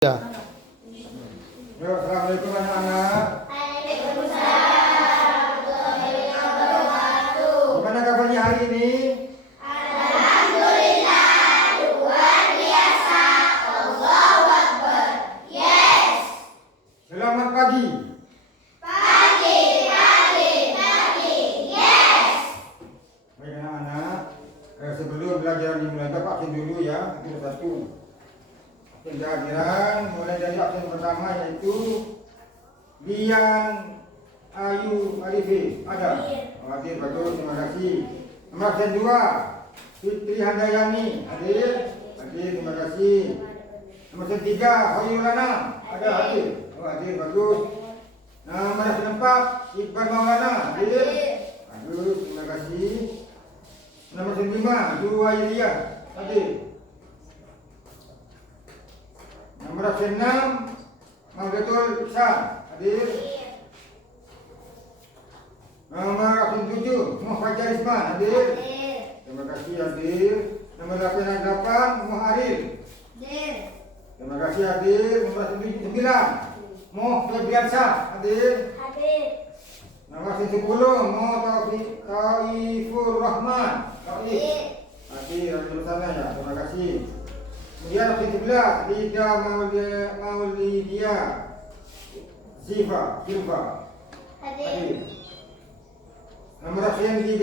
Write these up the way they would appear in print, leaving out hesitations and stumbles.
Ya. Yuk, assalamualaikum anak-anak. Waalaikumsalam warahmatullahi wabarakatuh. Gimana kabarnya hari ini? Alhamdulillah, luar biasa. Allahu Akbar. Yes. Selamat pagi. Pagi. Yes. Baik anak-anak, sebelum belajar dimulai, Bapak absen dulu ya, itu satu. Pembelajaran mulai dari absen pertama yaitu Lian Ayu Arifi. Ada? Hadir, bagus, terima kasih. Nomor absen 2 Fitri Handayani. Hadir? Hadir, terima kasih. Nomor absen 3 Hoyulana. Ada? Hadir? Oh, hadir, bagus. Nomor absen 4 Iqbal Maulana. Hadir? Bagus, terima kasih. Nomor absen 5 Juwairiyah. Hadir? Nomor absen 6 Manggatul Ihsan. Hadir? Nomor absen 7 Muhammad Jarisman. Hadir? Terima kasih, hadir. Nomor 8 Muharrir. Terima kasih, hadir. Nomor 9 Febriansyah. Hadir? Nomor absen 10 Taifur Rahman. Hadir? Hadir di sana ya. Terima kasih. Kemudian absen 11 Lida Maulidia Silva. Hadir. Nomor absen 12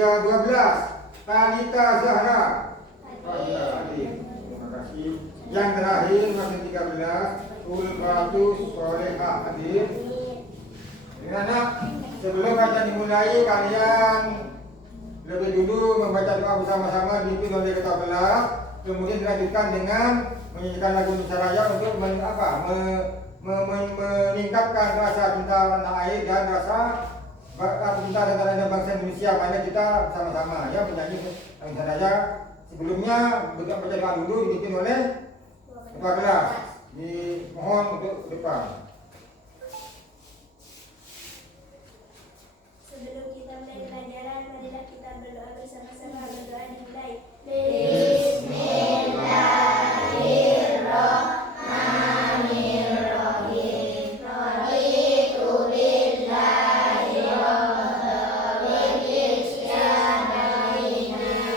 Talita Zahra. Hadir. Terima kasih. Yang terakhir absen 13 Ulfatus Soleha. Hadir. Anak, sebelum bacaan dimulai, kalian lebih dulu membaca doa bersama-sama dipimpin oleh ketua kelas. Kemudian dilanjutkan dengan menyanyikan lagu Indonesia Raya untuk meningkatkan rasa cinta tanah air dan rasa cinta terhadap bangsa Indonesia, karena kita sama-sama ya menyanyi Indonesia Raya. Sebelumnya baca doa dulu dipimpin oleh ketua kelas. Dimohon untuk depan. Sebelum kita mulai pelajaran, marilah kita berdoa bersama-sama. Berdoa dimulai. Bismillahirrahmanirrahim. Raditu billahi rabban wal isyana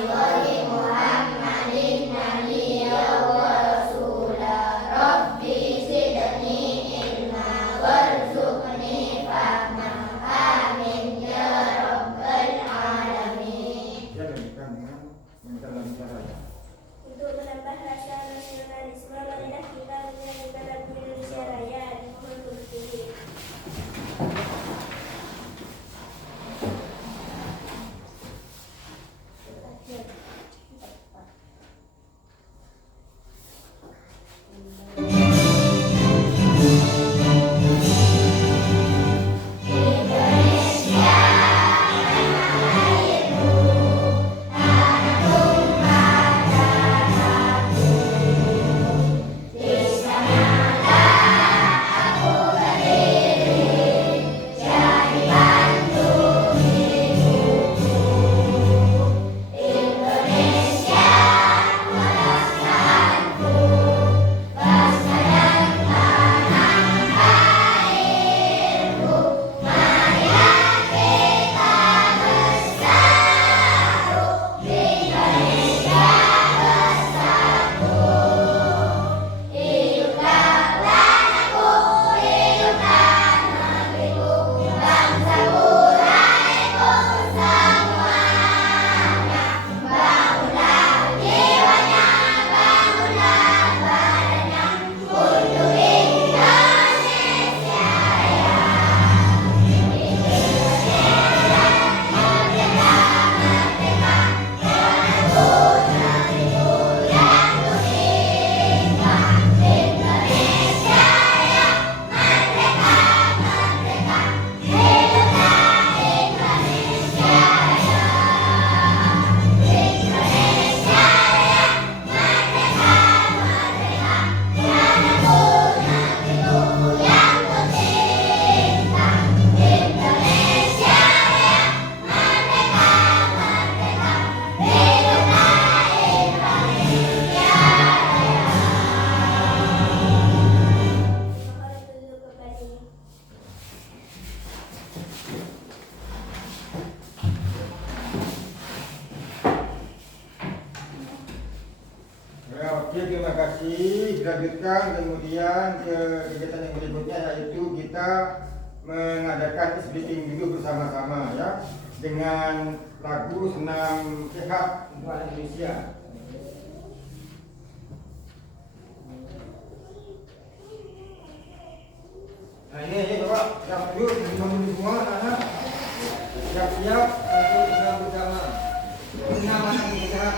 wa li Muhammadin nabiyya wa rasulah. Rabbi zidni ilma dilanjutkan kemudian ke kegiatan yang berikutnya, yaitu kita mengadakan speaking dulu bersama-sama ya, dengan lagu Senam Sehat untuk anak Indonesia. Nah ini Bapak, siap dulu, semua anak-anak siap-siap untuk senam bersama. Senam anak sehat.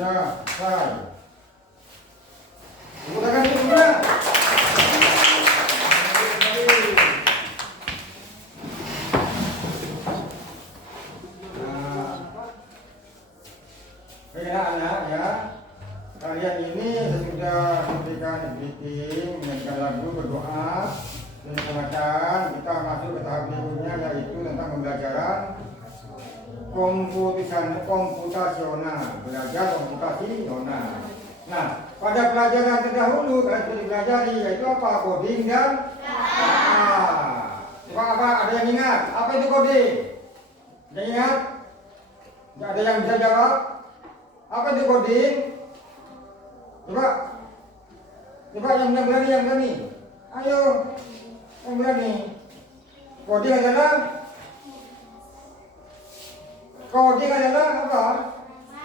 Selesai. Tepuk tangan dulu semua. Baiklah anak ya, kalian ini sesudah memberikan greeting, menyanyikan lagu, berdoa, dan semacam, kita masuk ke tahap berikutnya, yaitu tentang pembelajaran komputasional, belajar komputasional. Nah, pada pelajaran terdahulu kalian sudah dipelajari, yaitu apa? Coding dan coba apa? Ada yang ingat? Apa itu coding? Ada yang ingat? Tidak ada yang bisa jawab? Apa itu coding? Coba yang berani, Ayo, yang berani. Coding adalah apa?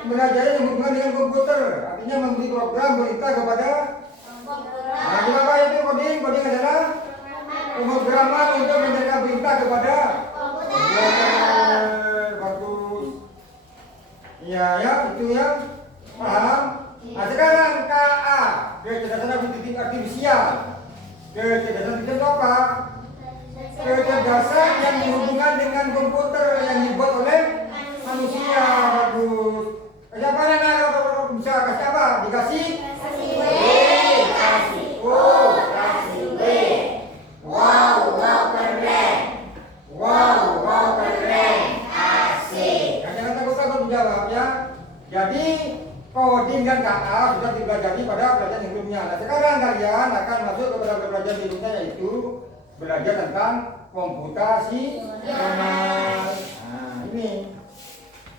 Pembelajaran yang berhubungan dengan komputer, artinya memberi program perintah kepada. Nah, apa itu coding? Coding adalah pemrograman untuk memberikan perintah kepada komputer. Bagus. Iya ya, itu ya. Paham? Nah, sekarang KA, kecerdasan artifisial. Kecerdasan itu apa? Kecerdasan yang berhubungan dengan komputer yang dibuat oleh manusia. Bagus. Siapa yang bisa kasih apa? Dikasih? Kasih W. Kasih O. Kasih W. Wow, keren. Wow, keren. Asik. Nah, jangan takut-takut menjawab ya. Jadi coding dan KA sudah dipelajari pada pelajaran yang sebelumnya. Nah, sekarang kalian akan masuk kepada pelajaran berikutnya, yaitu belajar tentang komputasi. Nah, ini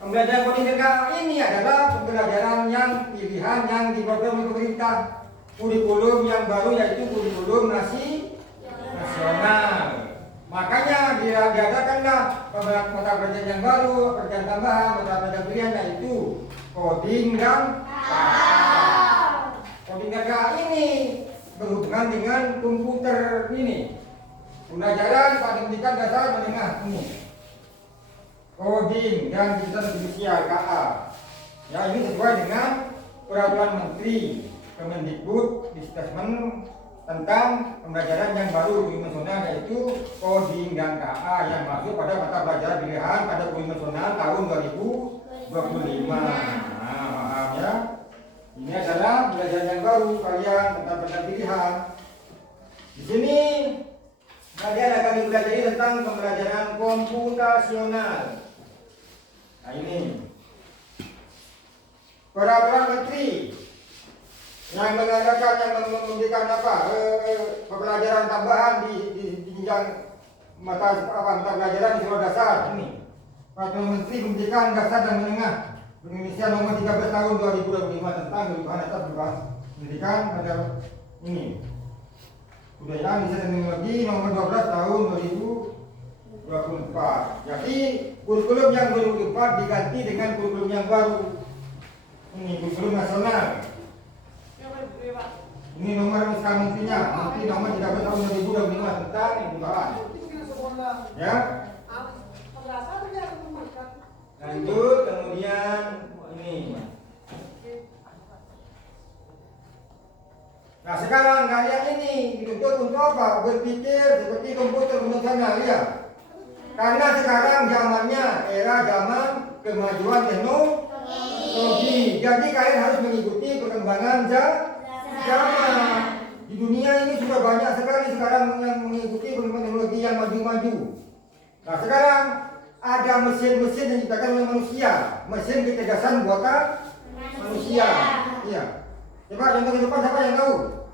pembelajaran coding dan KA ini adalah pembelajaran yang pilihan yang diprogram oleh pemerintah. Kurikulum yang baru yaitu kurikulum nasional. Makanya diadakanlah mata pelajaran yang baru, pelajaran tambahan, mata pelajaran pilihan, yaitu coding dan KA. Coding dan KA ini berhubungan dengan komputer ini. Pembelajaran pada pendidikan dasar menengah ini. Coding dan kecerdasan artifisial KA. Ya, ini sesuai dengan peraturan Menteri Kemendikbud Disdasmen tentang pembelajaran yang baru nasional, yaitu coding dan KA yang masuk pada mata pelajaran pilihan pada kurikulum nasional tahun 2025. Nah, paham ya? Ini adalah pembelajaran yang baru kalian tentang pelajaran pilihan. Di sini kalian akan dipelajari tentang pembelajaran komputasional. Nah, ini peraturan Menteri yang mengadakan yang memberikan pembelajaran tambahan di jenjang mata pelajaran di sekolah dasar ini. Peraturan Menteri Pendidikan Dasar dan Menengah Indonesia nomor 13 tahun 2025 tentang kebutuhan atas pendidikan pada ini. Kebudayaan Riset dan Teknologi nomor 12 tahun 2024. Jadi kurikulum yang 2024 diganti dengan kurikulum yang baru. Ini kurikulum nasional. Ini nomor SK menterinya, Menteri nomor 13 tahun 2025 tentang kebutuhan. Ya. Lanjut, kemudian ini. Nah, sekarang kalian ini dituntut untuk apa? Berpikir seperti komputer konvensional ya. Karena sekarang zamannya zaman kemajuan teknologi. Jadi kalian harus mengikuti perkembangan zaman. Di dunia ini sudah banyak sekali sekarang yang mengikuti perkembangan teknologi yang maju-maju. Nah, sekarang ada mesin-mesin yang diciptakan oleh manusia, mesin kecerdasan buatan manusia. Iya. Coba contoh ke depan, siapa yang tahu?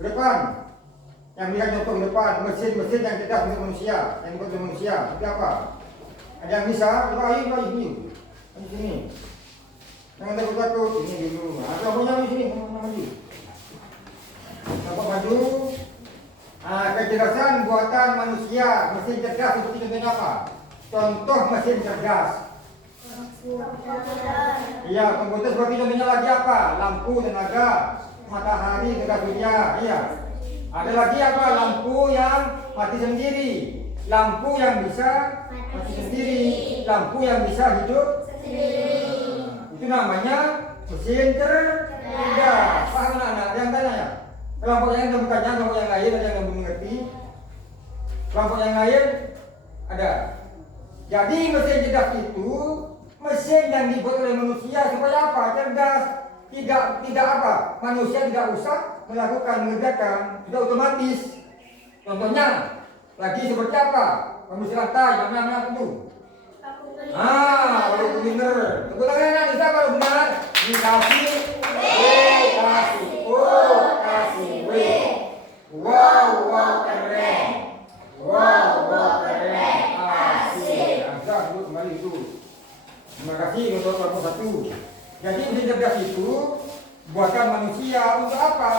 Ke depan. Yang lihat contoh ke depan, mesin-mesin yang cerdas untuk manusia, yang dibuat oleh manusia. Seperti apa? Ada yang bisa? Coba ayo sini. Di sini. Jangan takut-takut. Ini dulu. Nah, contohnya di sini, maju. Nampak maju. Kecerdasan buatan manusia, mesin cerdas seperti contohnya apa? Contoh mesin cerdas. Iya, komputer seperti contohnya lagi apa? Lampu tenaga matahari, tenaga surya. Iya. Ada lagi apa? Lampu yang mati sendiri, lampu yang bisa mati sendiri, lampu yang bisa hidup sendiri. Itu namanya mesin cerdas. Paham anak? Yang tanya ya? Kelompok yang bukannya, kelompok yang lain ada yang belum mengerti. Kelompok yang lain ada. Jadi mesin cerdas itu mesin yang dibuat oleh manusia supaya apa? Cerdas. Tidak apa? Manusia tidak usah mengerjakan, sudah otomatis. Contohnya lagi seperti apa? Manusia lantai, mana itu? Baru benar. Tepuk tangan bisa kalau benar. Dikasih kasih kasih W. Wow, keren. Wow, keren. Asik. Bisa dulu kembali itu. Terima kasih untuk kelompok 1. Jadi mesin cerdas itu buatan manusia untuk apa?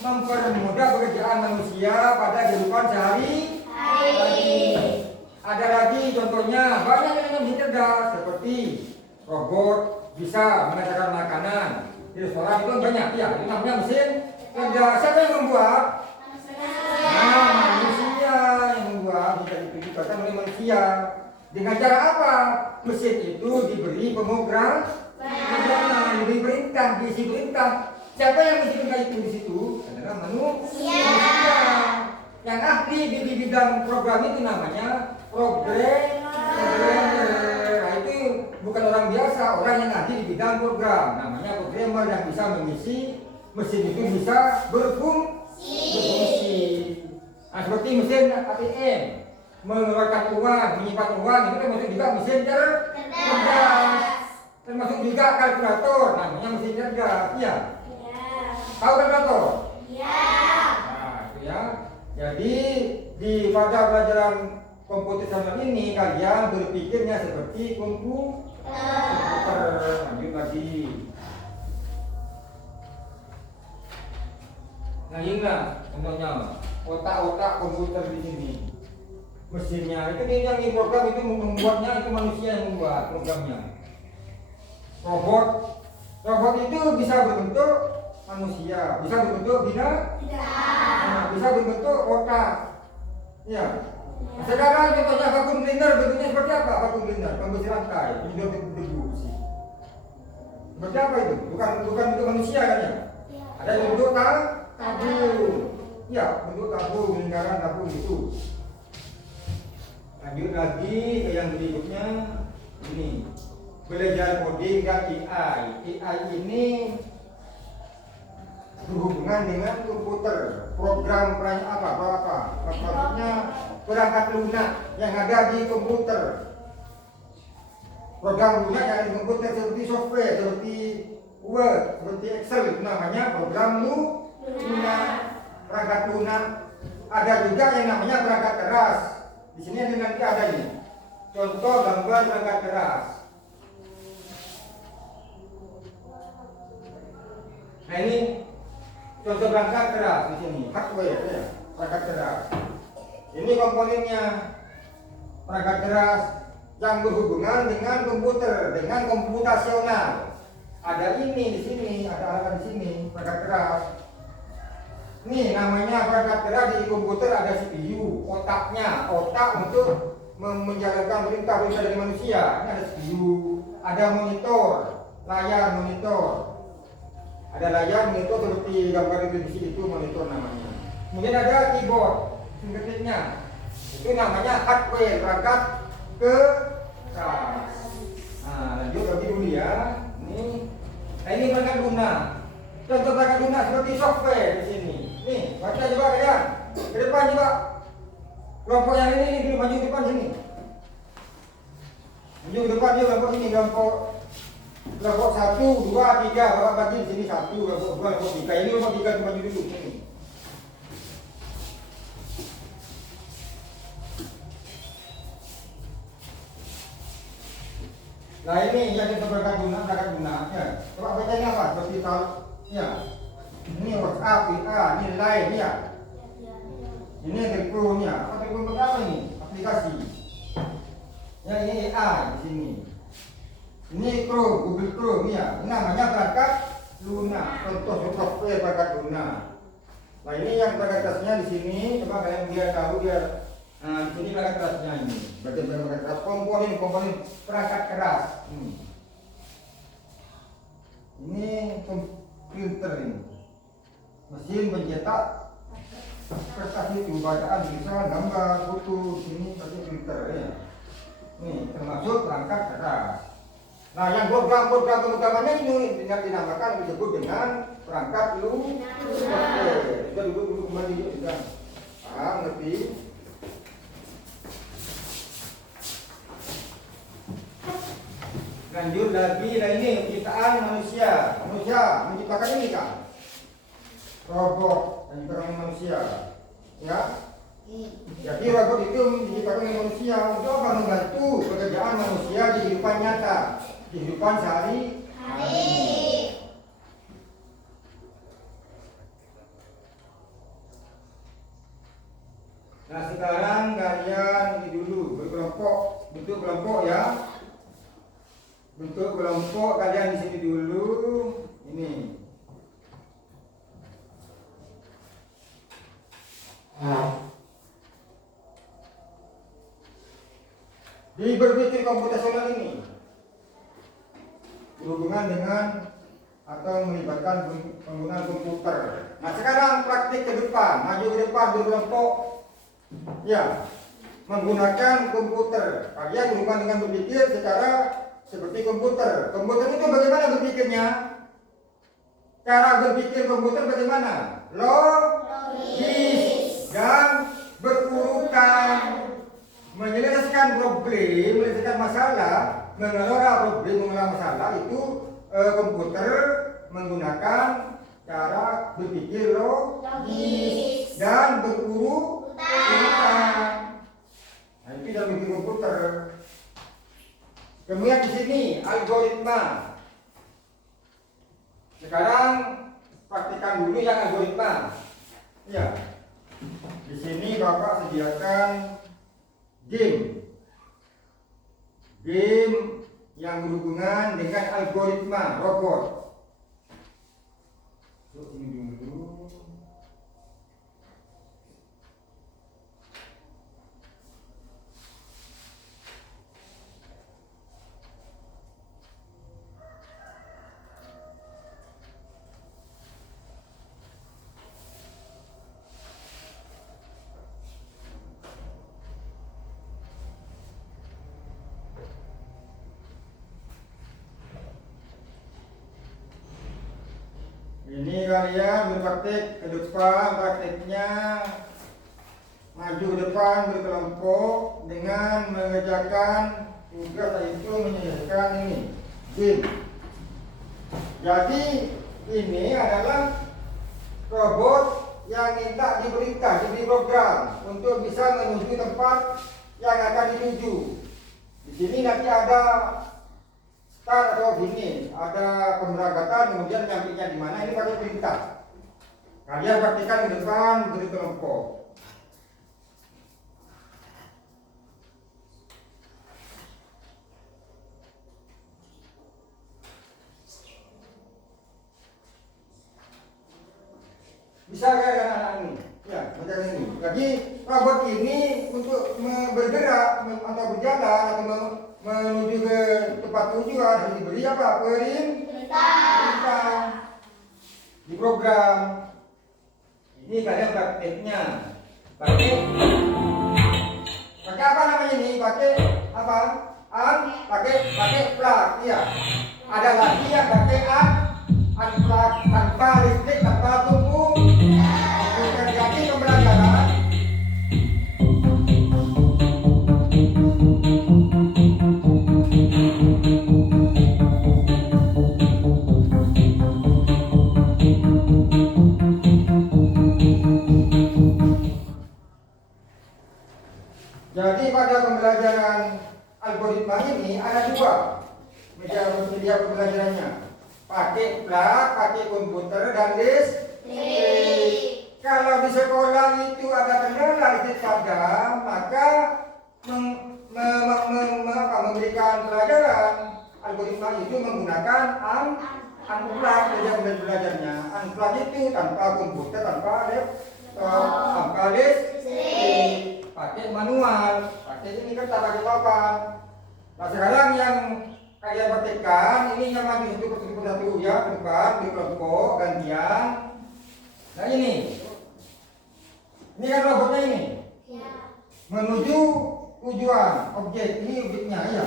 mempermudah pekerjaan manusia pada kehidupan sehari-hari. Ada lagi contohnya banyak yang lebih cerdas seperti robot bisa mengantarkan makanan di restoran, itu banyak ya, itu namanya mesin kerja. Siapa yang membuat? Nah, manusia yang membuat, bisa ditujukan oleh manusia. Dengan cara apa? Mesin itu diberi pemrograman, diberi perintah, diisi perintah. Siapa yang mesti perintah itu di situ? Adalah manusia. Yang ahli di bidang program itu namanya programmer. Nah, itu bukan orang biasa, orang yang ahli di bidang program. Namanya programmer yang bisa mengisi mesin itu bisa berfungsi. Nah, seperti mesin ATM, mengeluarkan uang, menyimpan uang, itu termasuk juga mesin cerdas. Termasuk juga kalkulator, namanya mesin cerdas. Iya. Tahu kalkulator? Iya. Nah, itu ya. Jadi pada pelajaran komputer sama ini kalian berpikirnya seperti komputer. Lanjut lagi. Nah, ingat contohnya otak-otak komputer di sini. Mesinnya itu dia yang diprogram, itu membuatnya itu manusia yang membuat programnya. Robot itu bisa berbentuk manusia, bisa berbentuk bina, nah, bisa berbentuk otak. Ya. Sekarang contohnya vacuum cleaner bentuknya seperti apa? Vacuum cleaner pembersih lantai, menyedot debu bersih. Seperti apa itu? Bukan bentuk manusia kan ya? Ada yang bentuk tabung. Ya, bentuk tabung, lingkaran tabung itu. Lanjut lagi ke yang berikutnya ini. Belajar coding dan AI. AI ini berhubungan dengan komputer, program maksudnya perangkat lunak yang ada di komputer. Program lunak yang ada di komputer seperti software, seperti Word, seperti Excel, itu namanya program lunak. Perangkat lunak. Ada juga yang namanya perangkat keras. Di sini nanti ada ini. Contoh gambar perangkat keras. Nah, ini contoh perangkat keras di sini, hardware ya, perangkat keras. Ini komponennya, perangkat keras yang berhubungan dengan komputer, dengan komputasional. Ada ini di sini, ada alat di sini, perangkat keras. Ini namanya perangkat keras di komputer, ada CPU, otaknya, otak untuk menjalankan perintah-perintah dari manusia. Ini ada CPU, ada monitor, layar monitor. Ada layar monitor seperti gambar di sini, itu monitor namanya. Kemudian ada keyboard, fingertipnya. Itu namanya hardware, perangkat keras. Nah, lanjut lagi dulu ya. Ini perangkat lunak. Contoh perangkat lunak seperti software di sini. Nih, baca coba kalian. Ke depan coba. Kelompok yang ini dulu, maju ke depan sini. Maju ke depan dia, kelompok ini, kelompok 1, 2, 3, bapak bagi di sini 1, kelompok 2, kelompok 3. Ini kelompok 3 maju dulu sini. Nah, ini yang kita perangkat lunak ya. Coba baca ini apa? Seperti ya. Ini WhatsApp, WA, ini Line ya. Ini telepon ya. Apa telepon apa ini? Aplikasi. Ya, ini AI di sini. Ini Chrome, Google Chrome ya. Ini namanya perangkat lunak. Contoh software perangkat lunak. Nah, ini yang perangkat kerasnya di sini. Coba kalian biar tahu biar. Nah, di sini perangkat kerasnya ini. Berarti perangkat keras, komponen perangkat keras. Ini printer ini. Mesin pencetak kertas itu, bacaan, tulisan, gambar, foto. Sini pakai printer ya. Ini termasuk perangkat keras. Nah, yang program-program utamanya ini dinamakan disebut dengan perangkat lunak. Sudah duduk kembali sudah. Paham, ngerti? Lanjut lagi, nah ini penciptaan manusia. Manusia menciptakan ini kan? Robot dan juga manusia. Ya? Jadi robot itu diciptakan oleh manusia untuk membantu pekerjaan manusia di kehidupan nyata, di kehidupan sehari-hari. Nah sekarang kalian ini dulu berkelompok, bentuk kelompok ya. Bentuk kelompok kalian di sini dulu. Ini. Di berpikir komputasional ini berhubungan dengan atau melibatkan penggunaan komputer. Nah sekarang praktik ke depan, maju ke depan berkelompok, ya menggunakan komputer. Kalian berhubungan dengan berpikir secara seperti komputer. Komputer itu bagaimana berpikirnya? Cara berpikir komputer bagaimana? Logis dan berurutan. Menyelesaikan problem, menyelesaikan masalah, mengelola problem, mengelola masalah itu komputer menggunakan cara berpikir logis dan berurutan. Nah, itu dalam berpikir komputer. Kemudian di sini algoritma. Sekarang praktikkan dulu yang algoritma. Ya. Di sini Bapak sediakan game yang berhubungan dengan algoritma robot. Ini dulu. Ini kalian berpraktek ke depan, prakteknya maju ke depan berkelompok dengan mengerjakan tugas itu menyelesaikan ini game. Jadi ini adalah robot yang minta diberi program untuk bisa menuju tempat yang akan dituju. Di sini nanti ada start atau finish, ada pemberangkatan, kemudian nyampainya di mana, ini pakai perintah. Kalian praktikkan di depan beri kelompok. Bisa kayak anak-anak ini? Ya, macam ini. Jadi robot ini untuk bergerak atau berjalan atau menuju ke tempat tujuan harus diberi apa? Perintah. Di program. Ini kalian prakteknya. Pakai apa namanya ini? Pakai apa? Pakai plug. Iya. Ada lagi yang pakai unplug tanpa listrik, tanpa punggung. Jadi pembelajaran. Jadi pada pembelajaran algoritma ini ada dua media pembelajarannya. Pakai plug, pakai komputer dan listrik. Kalau di sekolah itu ada kendala listrik padam, maka memberikan pelajaran algoritma itu menggunakan unplug belajarnya. Unplug itu tanpa komputer, tanpa laptop, tanpa listrik. Pakai manual, pakai ini kan tak pakai papan. Nah sekarang yang kalian praktekkan ini yang maju satu ya ke depan di kelompok gantian. Nah ini kan robotnya ini menuju tujuan objek, ini objeknya ya.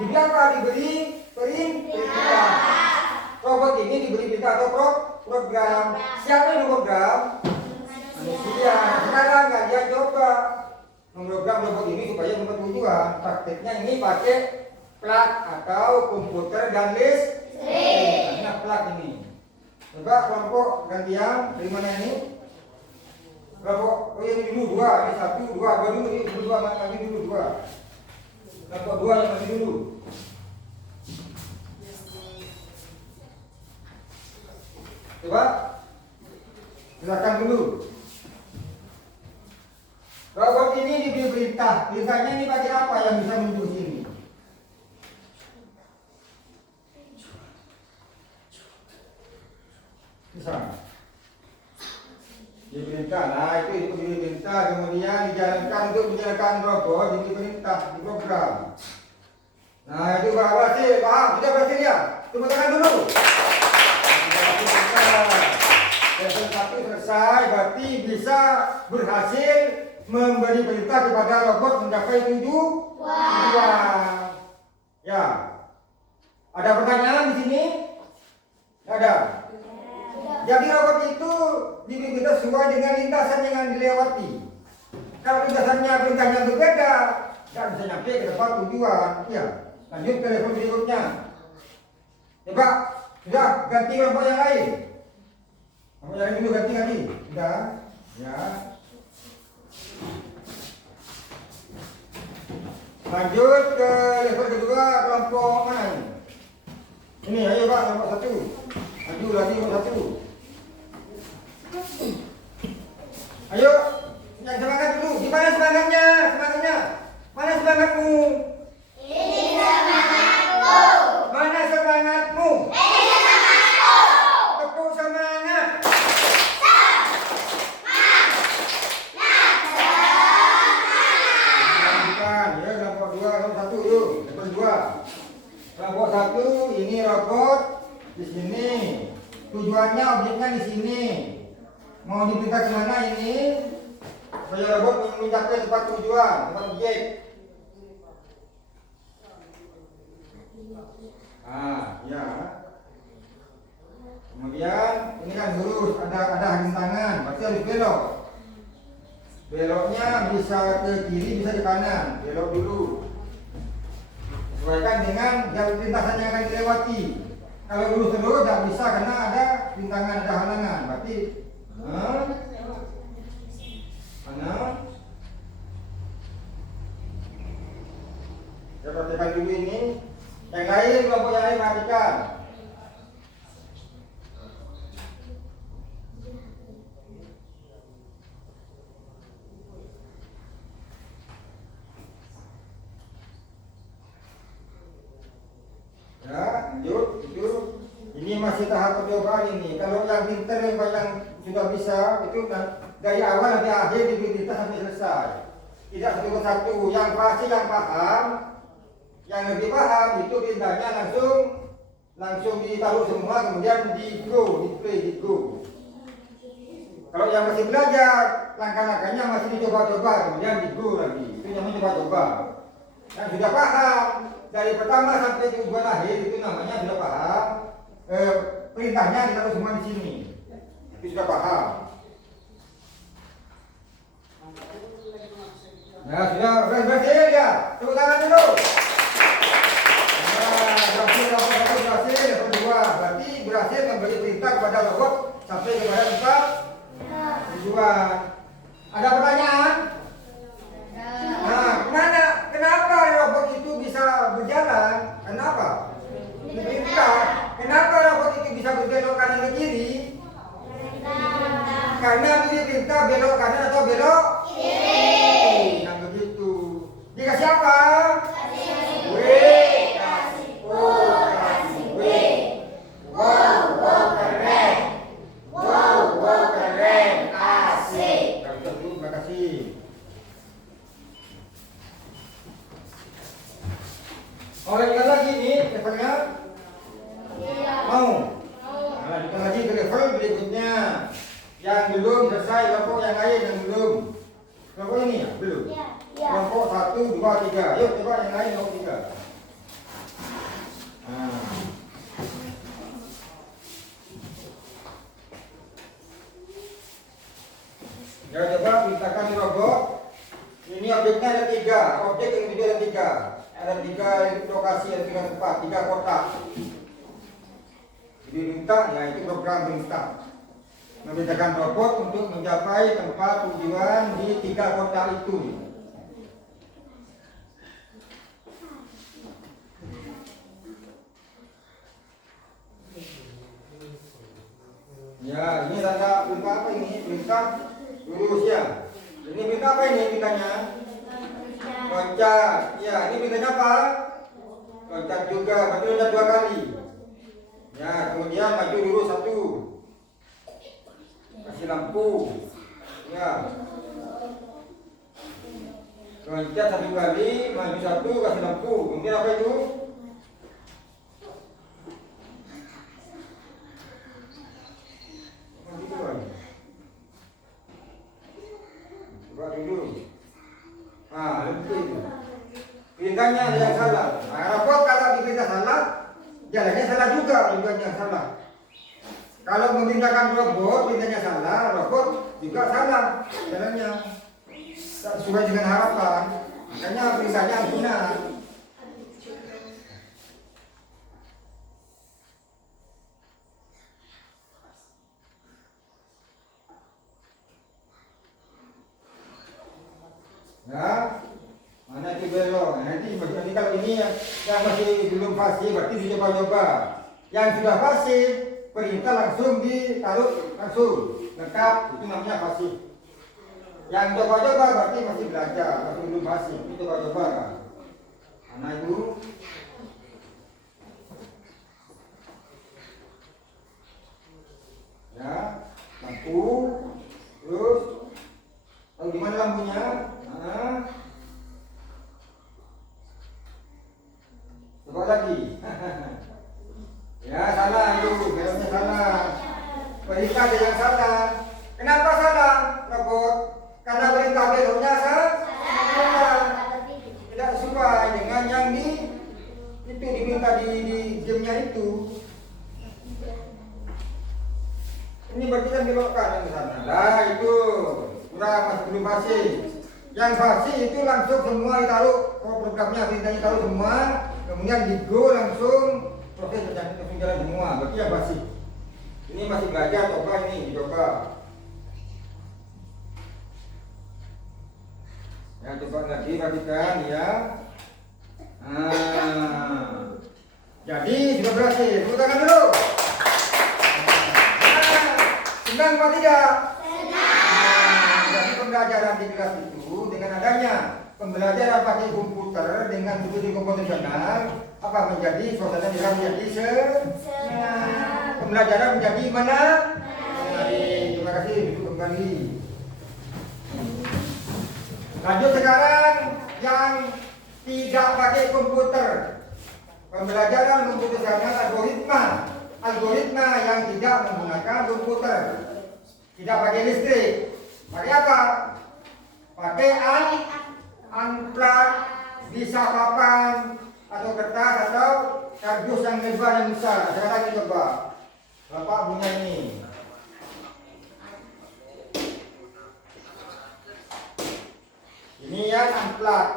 Di belakang diberi perintah. Robot ini diberi perintah atau program. Siapa yang program? Manusia. Sekarang kalian coba memprogram robot ini supaya membuat tujuan. Prakteknya ini pakai plug atau komputer dan listrik. Nah, plug ini. Coba kelompok gantian dari mana ini? Kelompok, oh ini dulu dua, ini satu, dua dulu, ini dua, lagi dulu dua. Kelompok dua yang lagi dulu. Coba silakan dulu. Robot ini diberi perintah. Perintahnya ini pakai apa yang bisa menuju sini? Bisa. Diperintah. Nah, itu diberi perintah. Kemudian dijalankan untuk menjalankan robot diberi perintah, diprogram. Nah, itu berhasil. Paham? Sudah berhasil ya? Tepuk tangan dulu. Level 1 selesai, berarti bisa berhasil memberi perintah kepada robot mencapai tujuan. Ya. Ada pertanyaan di sini? Tidak ada. Jadi robot itu diberi perintah sesuai dengan lintasan yang dilewati. Kalau lintasannya perintahnya berbeda, tidak bisa nyampe ke tempat tujuan. Ya. Lanjut ke level berikutnya. Coba, sudah ganti robot yang lain. Kamu yang dulu ganti lagi. Sudah. Ya. Lanjut ke level kedua, kelompok mana ini? Ini, ayo Pak, kelompok 1. Maju lagi kelompok 1. Ayo, yang semangat dulu. Di mana semangatnya? Semangatnya. Mana semangatmu? Ini semangatku. Mana semangatmu? Ini semangatku. Tepuk semangat. Bukan, ya kelompok 2, kelompok 1 yuk. Level 2. Kelompok 1 ini robot di sini. Tujuannya objeknya di sini. Mau diperintah kemana ini? Supaya robot mencapai tempat tujuan, tempat objek. Ya. Kemudian ini kan lurus, ada rintangan, pasti harus belok. Beloknya bisa ke kiri, bisa ke kanan. Belok dulu. Sesuaikan dengan jalur lintasan yang akan dilewati. Kalau lurus terus tidak bisa karena ada rintangan, ada halangan. Berarti kanan. Saya perhatikan dulu ini. Yang lain, kelompok yang lain perhatikan. Ya, lanjut. Itu ini masih tahap percobaan ini. Kalau yang pintar yang sudah bisa itu dari awal sampai akhir diberi perintah sampai selesai. Tidak satu persatu. Yang pasti yang paham, yang lebih paham itu perintahnya langsung ditaruh semua, kemudian di go. Kalau yang masih belajar, langkah-langkahnya masih dicoba-coba, kemudian di go lagi. Itu namanya coba-coba. Yang sudah paham dari pertama sampai tujuan akhir itu namanya sudah paham. Perintahnya ditaruh semua di sini. Itu sudah paham. Nah, sudah berhasil ya. Tepuk tangan dulu. Berhasil. Yang kedua, berarti berhasil memberi perintah kepada robot sampai kepada tempat tujuan. Ada pertanyaan? Nah, kenapa robot itu bisa berjalan? Kenapa? Diperintah. Kenapa robot itu bisa berbelok kanan ke kiri? Karena diperintah belok kanan atau belok kiri. Nah begitu. Dikasih apa? W. Kasih O. Kasih W. Wow keren. Wow keren. Asik. Terima kasih. Lanjutkan lagi nih levelnya. Mau? Nah, lanjutkan lagi ke level berikutnya. Yang belum selesai kelompok yang lain yang belum. Kelompok ini ya? Belum? Kelompok 1, 2, 3. Yuk coba yang lain kelompok 3. Ya coba perintahkan robot. Ini objeknya ada 3. Objek yang itu ada 3. Ada 3 lokasi, ada 3 tempat, 3 kotak. Jadi minta, ya itu program minta. Membedakan robot untuk mencapai tempat tujuan di 3 kotak itu. Ya, ini tanda perintah apa ini? Perintah lurus ya. Ini berita apa ini beritanya? Loncat. Ya, ini beritanya apa? Loncat juga, berarti loncat 2 kali. Ya, kemudian maju dulu 1. Kasih lampu. Ya. Loncat 1 kali, maju 1, kasih lampu. Kemudian apa itu? Coba dulu. Ah, lebih. Perintahnya ada yang salah. Nah, rapor kalau diperintah salah, jalannya salah juga, tujuannya salah. Kalau memerintahkan robot, perintahnya salah, robot juga salah jalannya. Tak sesuai dengan harapan. Makanya perintahnya benar. Ya, mana itu belok? Nanti ini kalau ini yang masih belum fasih berarti dicoba-coba. Yang sudah fasih, perintah langsung ditaruh langsung lengkap, itu namanya fasih. Yang coba-coba berarti masih belajar, masih belum fasih, itu coba-coba kan. Mana itu? Ya, lampu, terus tahu di mana lampunya? Coba lagi. Ya salah itu, beloknya salah. Perintah ada yang salah. Kenapa salah, robot? Karena perintah beloknya salah. Tidak sesuai dengan yang itu diminta di gamenya itu. Ini berarti kan belokkan yang ke sana. Nah itu kurang, masih belum fasih. Yang fasih itu langsung semua ditaruh, programnya perintahnya ditaruh semua, kemudian di go langsung proses langsung jalan semua. Berarti yang fasih. Ini masih belajar, coba ini dicoba. Ya coba lagi perhatikan ya. Jadi sudah berhasil. Tepuk tangan dulu. Senang apa tidak? Jadi pembelajaran di kelas itu dengan adanya pembelajaran pakai komputer dengan studi komputasional apa menjadi suasana di dalam menjadi senang. Pembelajaran menjadi mana? Terima kasih, duduk kembali. Lanjut sekarang yang tidak pakai komputer. Pembelajaran komputasional algoritma yang tidak menggunakan komputer, tidak pakai listrik. Pakai apa? Pakai unplug, bisa papan atau kertas atau kardus yang lebar yang besar. Sekarang kita coba. Bapak punya ini. Ini yang unplug.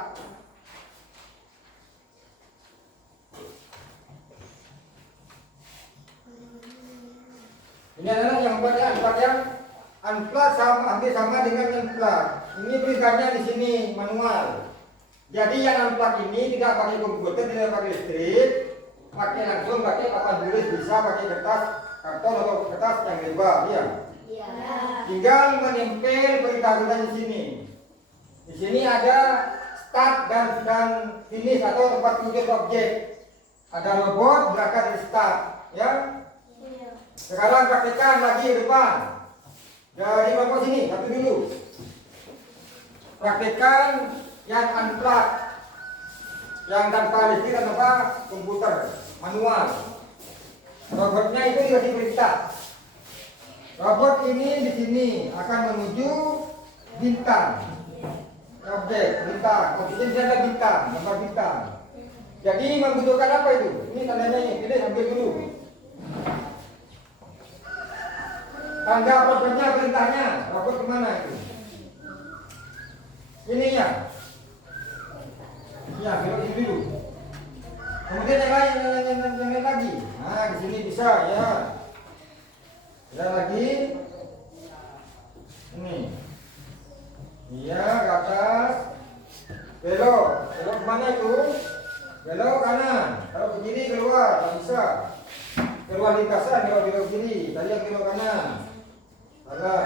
Ini adalah yang unplug sama hampir sama dengan unplug. Ini perintahnya di sini manual. Jadi yang unplug ini tidak pakai komputer, tidak pakai listrik, pakai langsung pakai papan tulis, bisa pakai kertas karton atau kertas yang lebar, ya. Tinggal menempel perintah-perintah di sini. Di sini ada start dan finish atau tempat wujud objek. Ada robot berangkat dari start, ya. Sekarang praktekkan lagi di depan. Dari kelompok sini, satu dulu. Praktekkan yang unplug, yang tanpa listrik dan tanpa komputer, manual. Robotnya itu dikasih perintah. Robot ini di sini akan menuju bintang. Objek, bintang. Posisinya ada bintang, gambar bintang. Jadi membutuhkan apa itu? Ini tandanya ini, pilih ambil dulu. Tanda programnya, perintahnya, robot kemana itu? Ini ya. Ya, belok ini dulu. Kemudian yang lain lagi. Nah, di sini bisa ya. Bisa lagi. Ini. Iya, ke atas. Belok kemana itu? Belok kanan. Kalau ke kiri keluar, tak bisa. Keluar lintasan kalau belok kiri. Tadi yang belok kanan. Salah.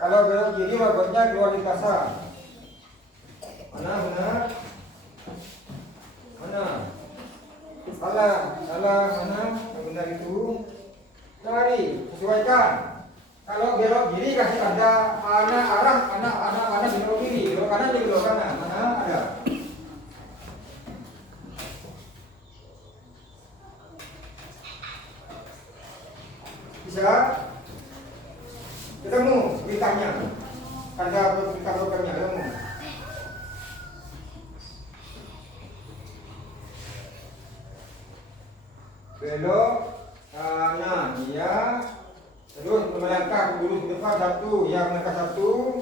Kalau belok kiri robotnya keluar di kasa. Mana? Salah, mana? Yang benar itu. Cari, sesuaikan. Kalau belok kiri kasih ada anak belok kiri, belok kanan di belok kanan. Mana ada? Bisa? Ketemu bintangnya. Tanda bintang programnya ketemu. Belok kanan, ya. Terus melangkah dulu ke depan satu, ya melangkah satu.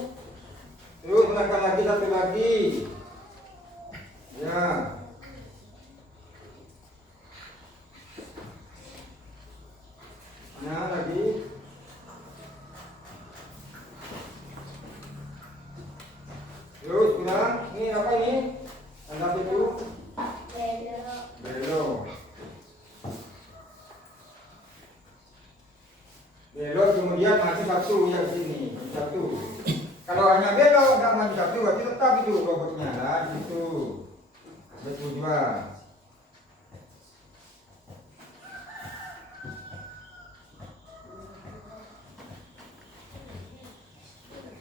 Terus melangkah lagi satu lagi. Ya. Nah, lagi. Terus ulang. Ini apa ini? Tanda itu. Belok. Belok kemudian maju satu ya di sini satu. Kalau hanya belok nggak maju satu, berarti tetap itu robotnya lah di situ. Bertujuan.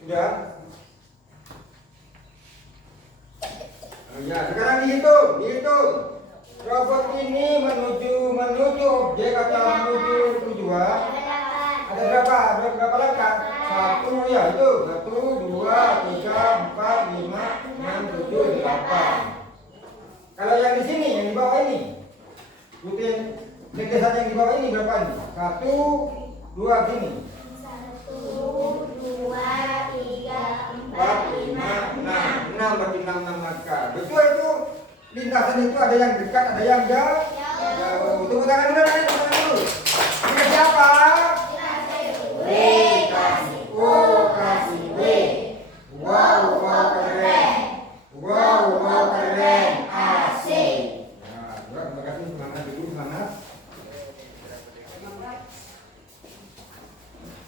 Sudah. Ya, sekarang dihitung. Robot ini menuju objek atau menuju tujuan. Ada berapa langkah? Satu ya itu. 1, 2, 3, 4, 5, 6, 7, 8. Kalau yang di sini, yang di bawah ini, ikutin lintasan yang di bawah ini berapa nih? 1, 2 gini. 1, 2, 3, 4, 5, 6. 6 berarti 6 langkah. Betul itu. Lintasan itu ada yang dekat, ada yang jauh. Tepuk tangan dulu, tepuk tangan dulu. Ini siapa? B kasih O kasih B. Wow keren. Wow keren. AC. Nah, terima kasih, semangat dulu, semangat.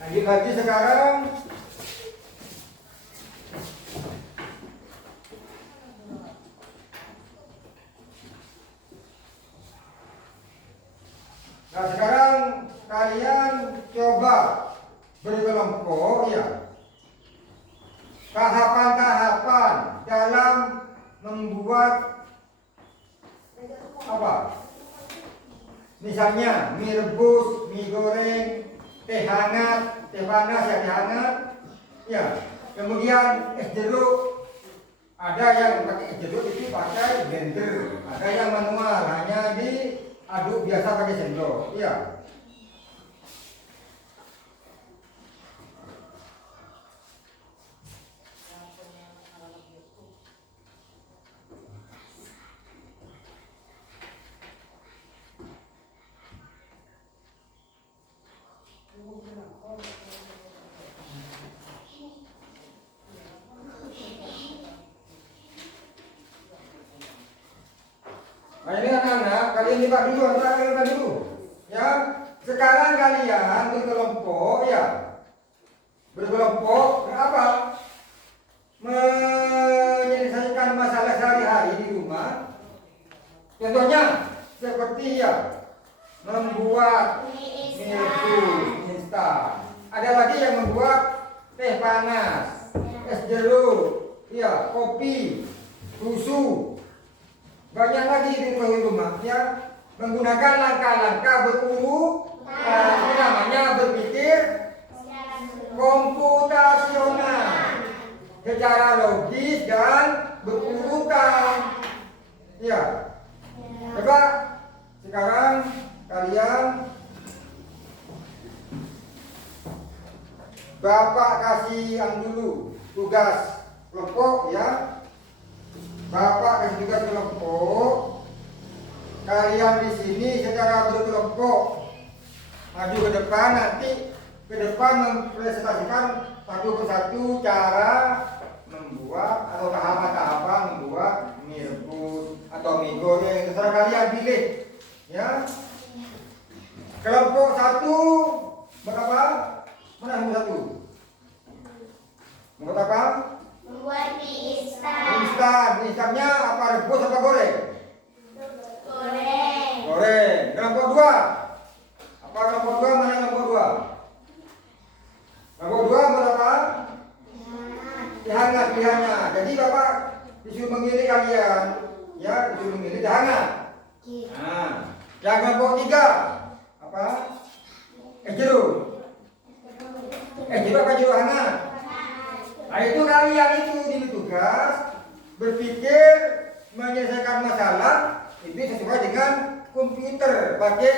Lanjut lagi sekarang. Nah, sekarang kalian coba berkelompok ya. Tahapan-tahapan dalam membuat apa? Misalnya mie rebus, mie goreng, teh hangat, teh panas ya, teh hangat. Ya. Kemudian es jeruk. Ada yang pakai es jeruk itu pakai blender. Ada yang manual hanya diaduk biasa pakai sendok. Ya. Nah, ini anak-anak, kalian lihat dulu, ya. Sekarang kalian berkelompok, ya. Berkelompok, apa? Menyelesaikan masalah sehari-hari di rumah. Contohnya, seperti ya, membuat mie instan. Ada lagi yang membuat teh panas, es jeruk, ya, kopi, susu. Banyak lagi di rumah ya, menggunakan langkah-langkah berurutan. Itu namanya berpikir komputasional, secara logis dan berurutan. Ya. Coba sekarang kalian Bapak kasih yang dulu tugas kelompok ya. Bapak kasih tugas kelompok. Kalian di sini secara berkelompok maju ke depan, nanti ke depan mempresentasikan satu persatu cara membuat atau tahapan-tahapan membuat mie rebus atau mie goreng, terserah kalian pilih ya. Kelompok 1 berapa? Mana nomor 1? instan. Instannya apa, rebus apa goreng? Goreng. Goreng. Kelompok 2. Apa kelompok 2? Mana kelompok 2? Kelompok 2 berapa? Hangat pilihannya. Jadi Bapak disuruh memilih kalian, ya, disuruh memilih hangat. Nah, yang kelompok 3 apa? Jeruk. Jeruk apa jeruk hangat? Nah, itu kalian itu diberi tugas berpikir menyelesaikan masalah itu sesuai dengan komputer, pakai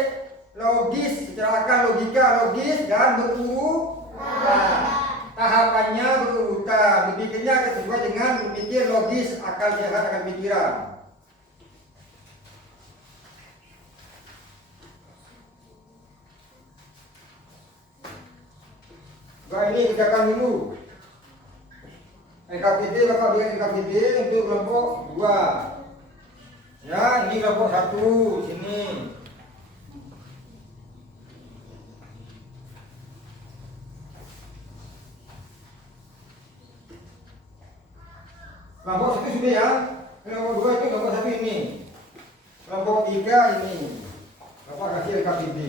logis, secara akal, logika, logis dan berurutan. Tahapannya berurutan, berpikirnya sesuai dengan berpikir logis, akal sehat, akal pikiran. Nah, ini kerjakan dulu. NKVD, Bapak bikin NKVD untuk kelompok 2. Ya, ini kelompok 1 sini. Kelompok 1 sudah ya. Kelompok 2 itu kelompok 1 ini. Kelompok 3 ini. Bapak kasih NKVD.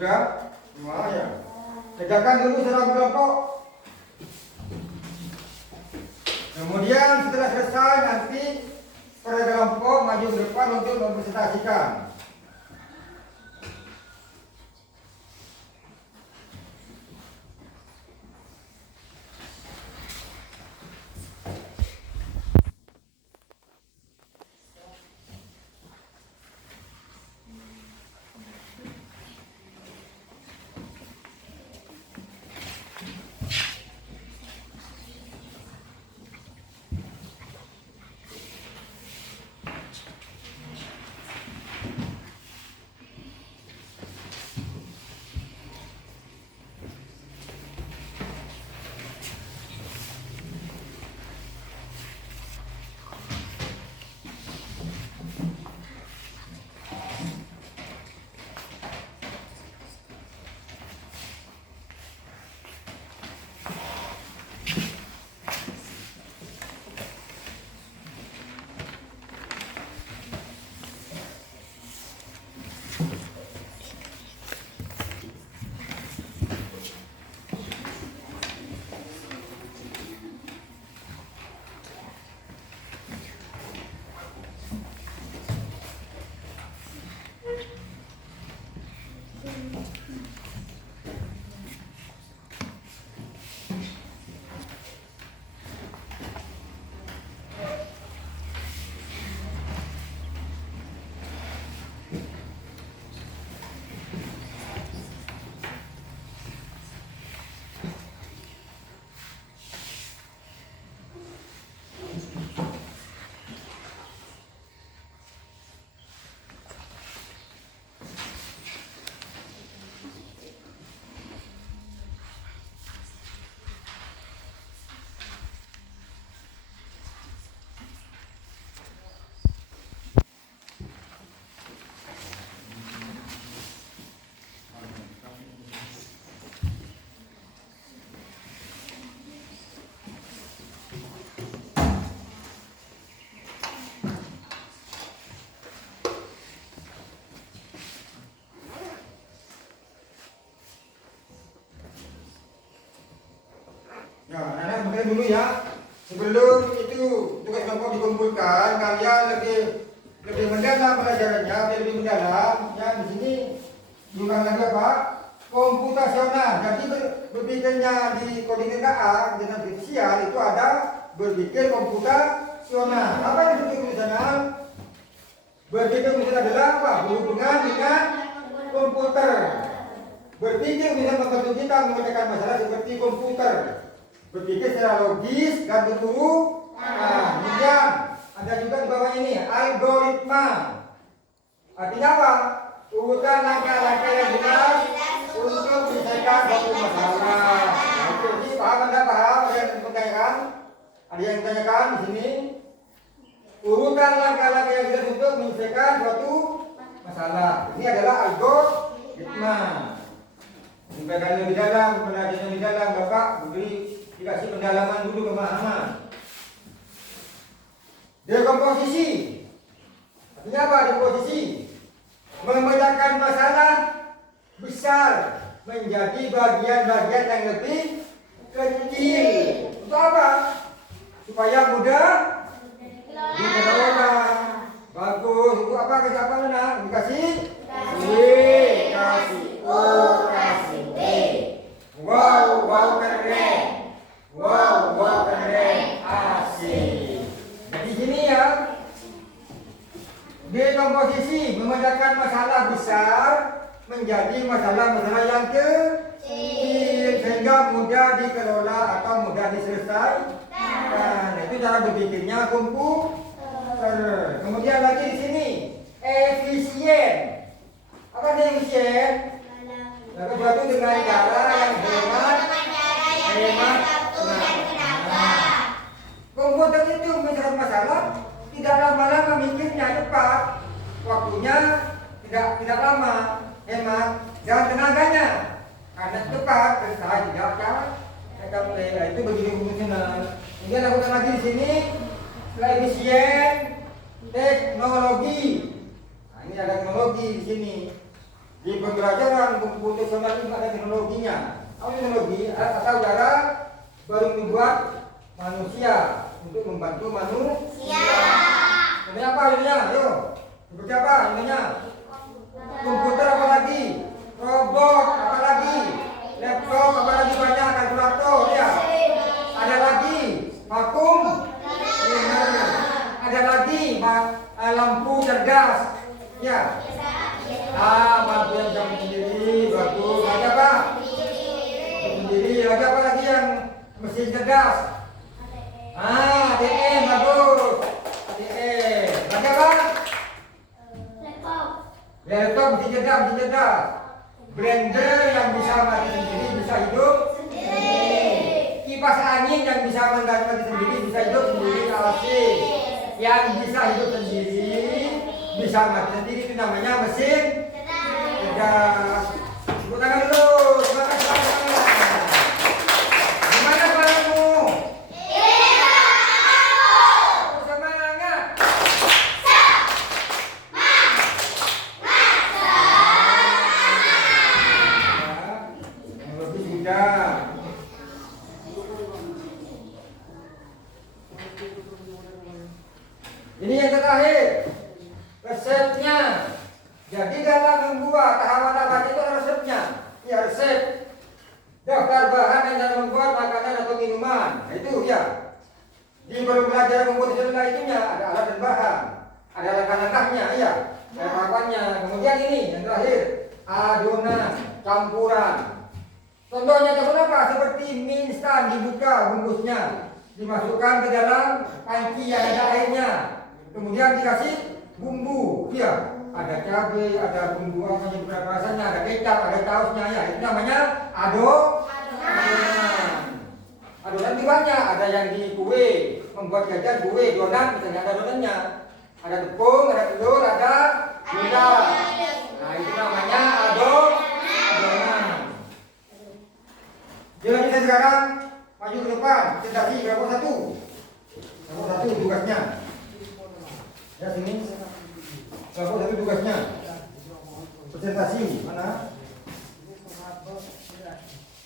Sudah? Lumayan. Kerjakan dulu secara kelompok. Kemudian setelah selesai nanti pada kelompok maju ke depan untuk mempresentasikan. Nah, anak makanya dulu ya, sebelum itu tugas kelompok dikumpulkan, kalian lebih mendalam pelajarannya, lebih mendalam. Ya, di sini diulang lagi apa? Komputasional. Jadi berpikirnya di coding RKA dengan artifisial itu ada berpikir komputasional. Apa yang disebut komputasional? Berpikir komputasional adalah apa? Berhubungan dengan komputer. Berpikir bisa membantu kita memecahkan masalah seperti komputer. Berpikir secara logis dan berurutan. Kemudian ada juga di bawah ini algoritma. Artinya apa? Urutan langkah-langkah yang jelas untuk menyelesaikan suatu masalah. Ada yang ditanyakan di sini? Urutan langkah-langkah yang kita untuk menyelesaikan suatu masalah. Ini adalah algoritma. Supaya lebih dalam, penelitian lebih dalam, Bapak dikasih pendalaman dulu, pemahaman. Dekomposisi. Artinya apa dekomposisi? Membedakan masalah besar menjadi bagian-bagian yang lebih kecil. Untuk apa? Supaya mudah dikelola. Bagus. Untuk apa? Kasih apa mana? Dikasih W, kasih O, kasih B. Wow keren. Wow keren. Asik. Di sini ya. Dekomposisi membedakan masalah besar menjadi masalah-masalah yang kecil sehingga mudah dikelola atau mudah diselesaikan. Itu cara berpikirnya komputer. Kemudian lagi di sini efisien. Apa dia efisien? Maka suatu dengan cara yang hemat. Komputer itu menyelesaikan masalah tidak lama-lama mikirnya, cepat. Waktunya tidak lama, hemat, dan tenaganya karena cepat, selesai tidak capek. Itu begini fungsional. Kemudian lakukan lagi di sini setelah efisien teknologi. Nah, ini ada teknologi di sini. Di pembelajaran komputasional ini ada teknologinya. Apa teknologi? Atau cara baru membuat manusia untuk membantu manusia. Ini apa ininya? Ayo. Seperti apa ininya? Komputer apa lagi? Robot apa lagi? Laptop apa lagi, banyak, kalkulator ya. Ada lagi vakum cleaner. Ada lagi lampu cerdas. Ya. Lampu yang jam sendiri, bagus. Ada apa? Sendiri. Ada apa lagi yang mesin cerdas? ATM, bagus. ATM. Ada apa? Laptop mesin cerdas. Blender yang bisa mati sendiri, bisa hidup sendiri. Kipas angin yang bisa mati sendiri, bisa hidup sendiri. AC yang bisa hidup sendiri, bisa mati sendiri, itu namanya mesin cerdas. Tepuk tangan dulu. Terima kasih. Gimana suaramu? Ini yang terakhir, resepnya. Jadi dalam membuat tahapan apa itu ada resepnya. Ya, resep. Daftar bahan yang dalam membuat makanan atau minuman. Nah, itu ya. Di pembelajaran komputasional itunya ada alat dan bahan, ada langkah-langkahnya, ya. Ada tahapannya. Kemudian ini yang terakhir, adonan, campuran. Contohnya apa? Seperti mie instan, dibuka bungkusnya, dimasukkan ke dalam panci yang ada airnya. Kemudian dikasih bumbu, ya, ada cabai, ada bumbu apa yang berapa rasanya, ada kecap, ada sausnya, ya, itu namanya adonan. Adonan itu banyak, ada yang di kue, membuat jajan kue, donat, misalnya ada adonannya, ada tepung, ada telur, ada gula. Nah, itu namanya adonan. Jadi kita sekarang maju ke depan, presentasi kelompok satu. Kelompok satu tugasnya. Ya, sini. Kelompok satu tugasnya. Presentasi mana?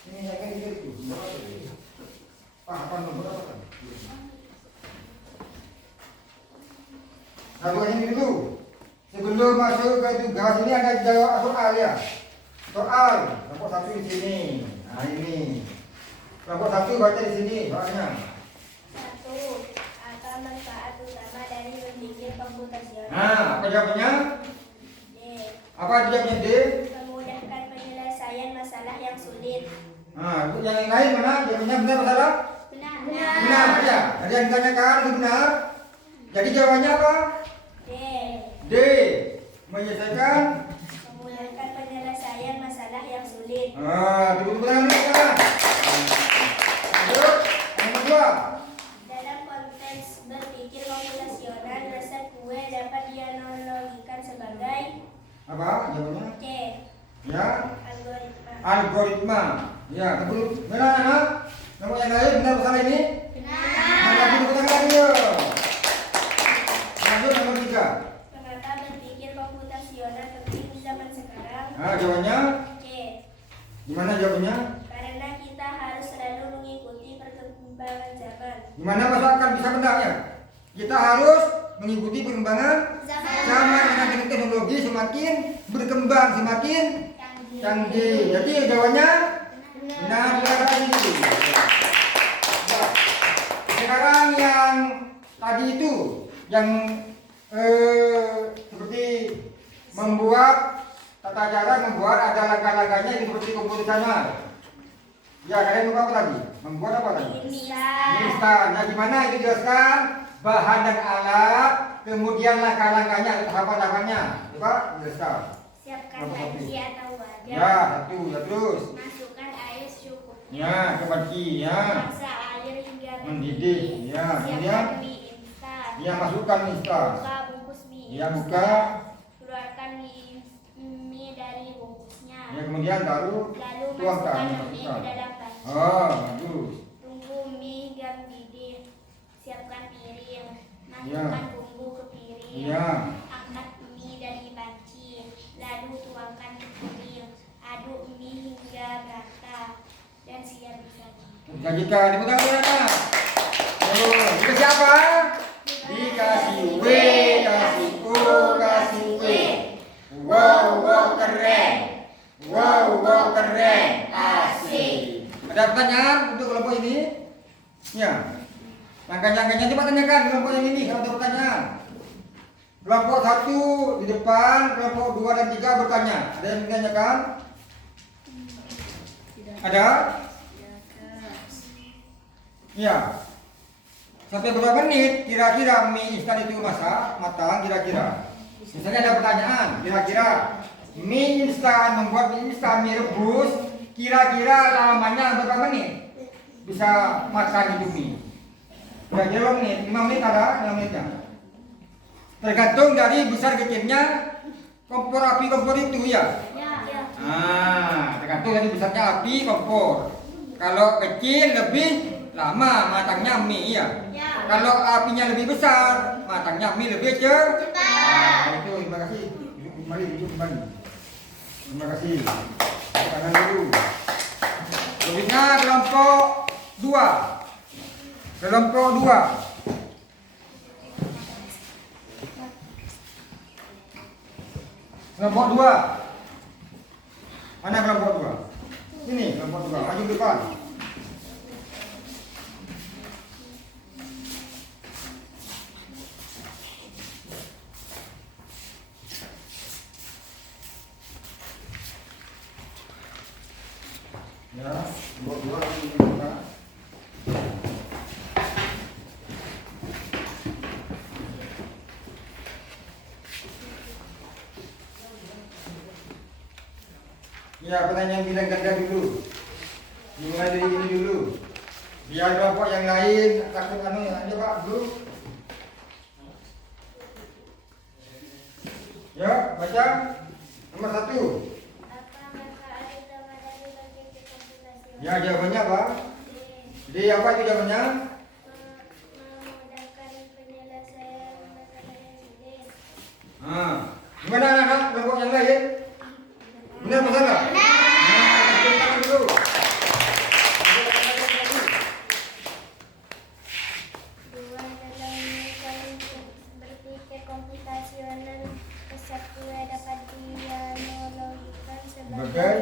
Ini saya kan itu. Apa nomor apa? Nah, buat ini dulu. Sebelum masuk ke tugas ini ada jawab soal ya. Soal kelompok satu di sini. Nah, ini. Kelompok satu baca di sini soalnya. 1. Apa manfaat utama dari berpikir komputasional? Nah, apa jawabannya? D. Apa jawabnya D? Memudahkan penyelesaian masalah yang sulit. Nah, untuk yang lain mana? Jawabannya benar atau salah? Benar, ya. Ada yang ditanyakan itu benar. Jadi jawabannya apa? D. D. Menyelesaikan. Memudahkan penyelesaian masalah yang sulit. Tepuk tangan dulu sekarang. Lanjut, yang kedua. Dalam Ya, benar anak? Nomor yang lain benar masalah ini? Benar. Lagi tepuk tangan lagi yuk. Lanjut nomor 3. Mengapa berpikir komputasional penting di zaman sekarang? Jawabannya? C. Gimana jawabannya? Karena kita harus selalu mengikuti perkembangan zaman. Gimana masuk akal bisa benarnya? Kita harus mengikuti perkembangan zaman dengan teknologi semakin berkembang, semakin canggih. Jadi jawabannya benar sekali. Sekarang yang tadi itu yang seperti membuat tata cara membuat ada langkah-langkahnya itu seperti komputasional. Ya, kalian mau apa lagi? Membuat apa lagi? Instan. Nah, gimana itu jelaskan? Bahan dan alat, kemudian langkah-langkahnya atau tahapan-tahapannya. Coba jelaskan. Siapkan panci atau wadah. Ya, satu, ya terus. Masukkan air secukupnya. Ya, ke panci, ya. Masak air hingga Mendidih, ya. Kemudian, siapkan mie instan. ya masukkan instan. Buka bungkus mie Ya, instan. buka. Keluarkan mie dari bungkusnya. Ya, kemudian baru Lalu tuangkan. masukkan mie ke dalam panci. Oh, bagus. Tunggu mie hingga mendidih. Siapkan piring. Ya. Masukkan bumbu ke piring. Ya. Angkat mie dari panci. Lalu tuangkan ke piring. Aduk mie hingga rata dan siap disaji. Disajikan, tepuk tangan anak. Oh, dikasih apa? Dikasih W, kasih O, kasih P. Wow, wow keren. Wow, wow keren. Asik. Ada pertanyaan untuk kelompok ini? Ya. Langkah-langkahnya coba tanyakan kelompok yang ini kalau ada pertanyaan. Kelompok 1 di depan, kelompok 2 dan 3 bertanya. Ada yang menanyakan? Ada? Ya. Sampai berapa menit kira-kira mie instan itu masak, matang kira-kira? Misalnya ada pertanyaan, kira-kira mie instan, membuat mie instan, mie rebus, kira-kira lamanya berapa menit? Bisa matang itu mie? Kira-kira berapa menit? 5 menit ada? 5 menitnya? Tergantung dari besar kecilnya kompor api kompor itu ya? Tergantung dari besarnya api kompor. Kalau kecil lebih lama matangnya mie ya. Kalau apinya lebih besar, matangnya mie lebih cepat. Itu terima kasih. Mari duduk kembali. Terima kasih. Tangan dulu. Berikutnya kelompok 2. Kelompok 2. Kelompok 2. Mana kelompok 2? Ini kelompok 2. Maju ke depan. Ya, kelompok 2 ini kita. Ya, pertanyaan bilang ganda dulu. Dimulai dari ini dulu. Biar kelompok yang lain takut aja Pak dulu. Ya, baca nomor 1. Apa maka ada zaman dari bagian komputasi? Ya, jawabannya apa? Jadi apa itu jawabannya? Memudahkan penyelesaian masalah yang sulit. Gimana anak-anak kelompok yang lain? Benar masalah? Tepuk tangan dulu. Dua dalam berpikir komputasional kesatuan dapat dianalogikan Sebagai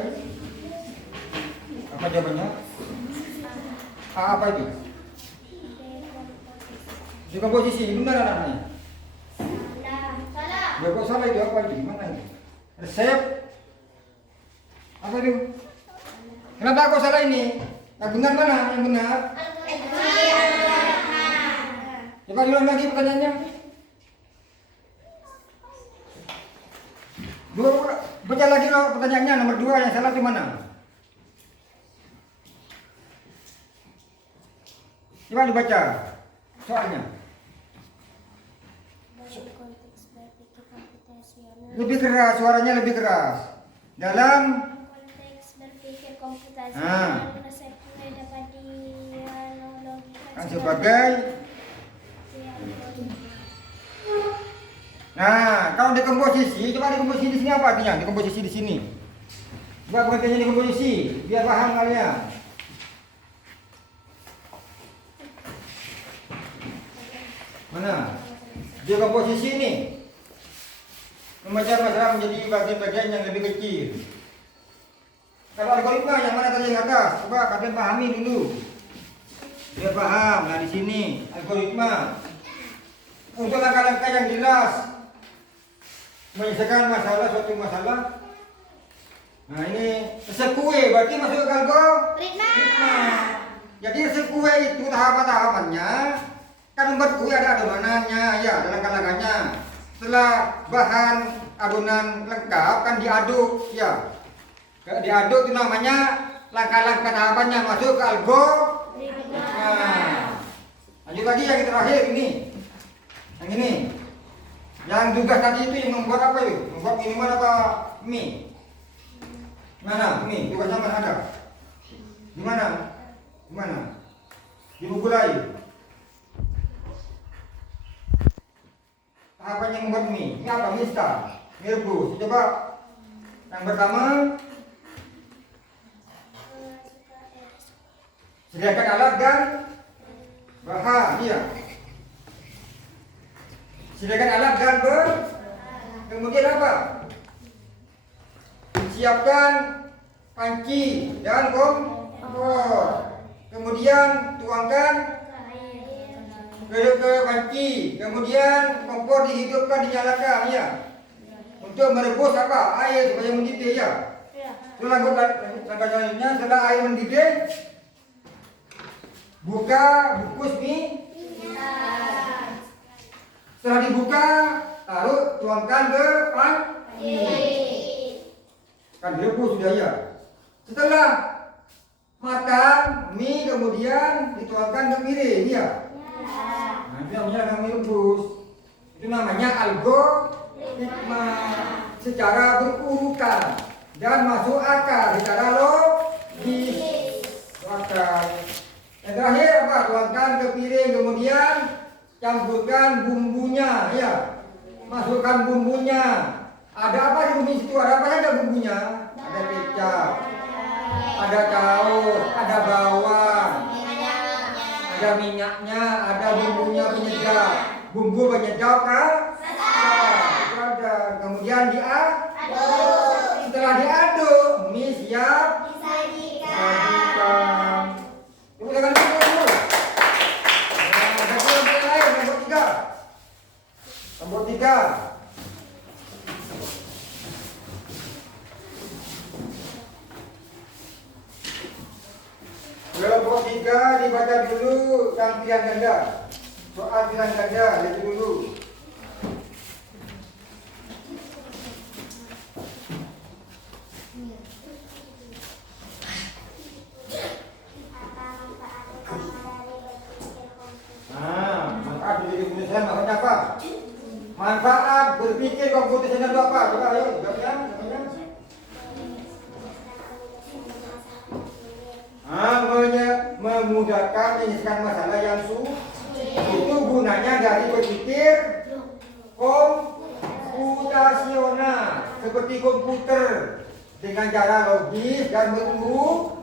apa jawabannya? Apa itu? Dekomposisi. Benar anak-anaknya? Salah. Ya kok salah itu apa itu? Gimana itu? Resep? Apa itu? Kenapa kok salah ini? Yang benar mana? Yang benar? Coba diulang lagi pertanyaannya. Baca lagi loh pertanyaannya nomor 2 yang salah itu mana? Coba dibaca soalnya. Dalam konteks berpikir komputasional. Lebih keras, suaranya lebih keras. Dalam Konteks berpikir komputasi Ah. dan sekuler dapat dianalogikan Kan sebagai. Nah, kalau dekomposisi, coba dekomposisi di sini apa artinya? Dekomposisi di sini. Coba pengertiannya dekomposisi, biar paham kalian. Mana? Dekomposisi ini memecah masalah menjadi bagian-bagian yang lebih kecil. Kalau algoritma yang mana tadi yang atas? Coba kalian pahami dulu. Biar paham. Nah, di sini algoritma untuk langkah-langkah yang jelas menyelesaikan masalah suatu masalah. Nah, ini resep kue berarti masuk ke algoritma. Jadi resep kue itu tahapan-tahapannya kan membuat kue ada adonannya, ya, ada langkah-langkahnya. Setelah bahan adonan lengkap kan diaduk, ya. Diaduk itu namanya langkah-langkah tahapannya masuk ke algoritma. Nah, lanjut lagi yang terakhir ini. Yang ini. Yang tugas tadi itu yang membuat apa itu? Membuat minuman apa mie? Mana? Mie. Tugasnya mana ada? Di mana? Di mana? Di buku lain. Tahapan yang membuat mie. Ini apa? Mie instan. Mie rebus. Coba. Yang pertama, sediakan alat dan bahan. Iya. Sediakan alat dan bahan. Kemudian apa? Siapkan panci dan kompor. Kemudian tuangkan ke panci. Kemudian kompor dihidupkan, dinyalakan, ya. Untuk merebus apa? Air supaya mendidih, ya. Setelah langkah selanjutnya, setelah air mendidih, buka bungkus mie. Setelah dibuka, taruh, tuangkan ke panci. Kan direbus sudah, ya. Setelah makan mie kemudian dituangkan ke piring, ya. Nah, itu namanya mie rebus. Itu namanya algoritma secara berurutan dan masuk akal secara logis. Akal. Yang terakhir apa? Tuangkan ke piring kemudian campurkan bumbunya, ya. Masukkan bumbunya. Ada apa di bumbu situ? Ada apa saja bumbunya? Ada kecap, ada saus, ada bawang, ada minyaknya, ada bumbunya penyedap. Bumbu penyedap itu ada. Kemudian diaduk. Setelah diaduk, mie siap disajikan. Tepuk tangan dulu. Nah, ada kelompok lain, kelompok 3. Kelompok 3. Kelompok 3 dibaca dulu yang pilihan ganda. Soal pilihan ganda, lihat dulu. Manfaat berpikir komputasional maknanya apa? Manfaat berpikir komputasional itu apa? Coba ayo, jawabnya. Memudahkan menyelesaikan masalah yang sulit. Itu gunanya dari berpikir komputasional seperti komputer dengan cara logis dan berurutan.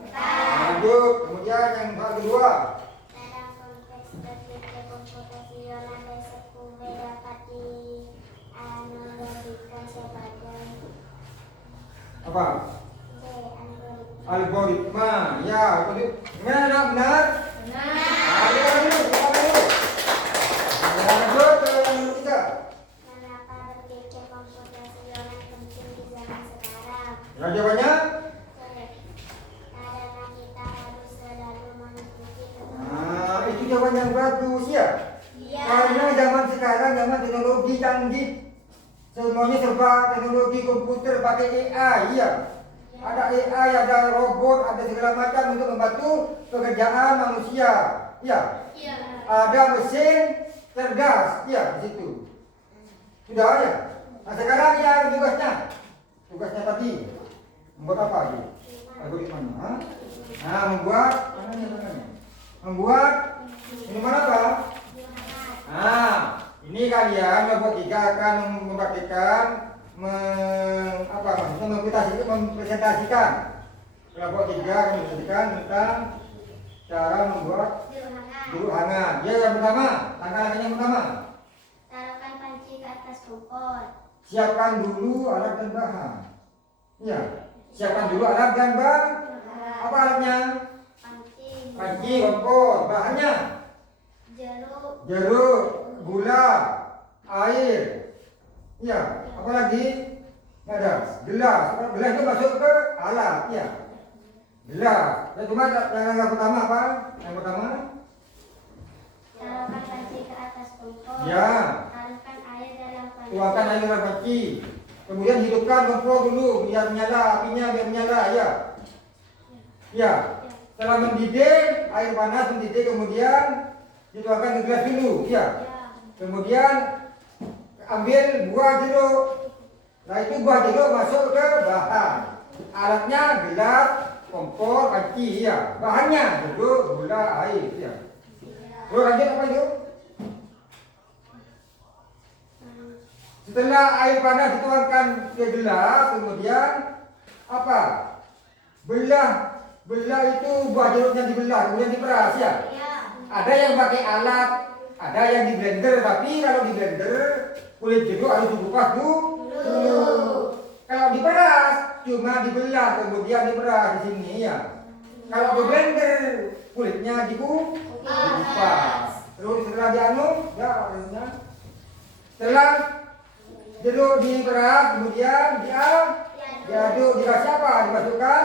Lanjut, kemudian yang kedua. Dalam konteks berpikir komputasional resep kue dapat dianalogikan sebagai Apa? algoritma. Algoritma, ya. Benar, benar. Benar. Lanjut ke yang ketiga. Kenapa berpikir komputasional penting di zaman sekarang? Ya, jawabannya? Karena kita harus selalu mengikuti Nah, itu jawaban yang bagus, ya. Karena zaman sekarang zaman teknologi canggih. Semuanya serba teknologi komputer pakai AI, ya. Ada AI, ada robot, ada segala macam untuk membantu pekerjaan manusia. Ya. Ada mesin cerdas, ya, di situ. Sudah, ya. Nah, sekarang ya tugasnya. Tugasnya tadi membuat apa, Bu? Aku di mana? Ha? Nah, membuat tangannya. Membuat minuman apa? Nah, ini kalian kelompok 3 akan membagikan mempresentasikan. Kelompok 3 akan mempresentasikan tentang cara membuat jeruk hangat. Ya, yang pertama, langkah-langkahnya yang pertama. Taruhkan panci ke atas kompor. Siapkan dulu alat dan bahan. Ya, siapkan dulu alat dan bahan. Apa alatnya? Panci, kompor. Bahannya? Jeruk, gula, air. Ya, apa lagi? Nggak ada. Gelas. Gelas itu masuk ke alat. Ya. Gelas. Ya, cuma yang pertama apa? Yang pertama? Taruhkan panci ke atas kompor. Ya. Taruhkan air dalam panci. Tuangkan air dalam panci. Kemudian hidupkan kompor dulu biar menyala, apinya biar menyala. Ya. Ya. Setelah mendidih, air panas mendidih, kemudian dituangkan ke gelas dulu. Ya. Kemudian ambil buah jeruk. Nah, itu buah jeruk masuk ke bahan. Alatnya gelas, kompor, panci. Ya. Bahannya jeruk, gula, air. Ya. Terus lanjut apa itu? Setelah air panas dituangkan ke gelas, kemudian apa? Belah itu buah jeruknya dibelah, kemudian diperas ya. Ada yang pakai alat, ada yang di blender, tapi kalau di blender kulit jeruk harus dikupas dulu. Kalau diperas cuma dibelah kemudian diperas di sini ya. Kalau di blender kulitnya dikupas. Terus setelah dianu, ya harusnya. Setelah jeruk diperas kemudian diaduk, dikasih apa? Dimasukkan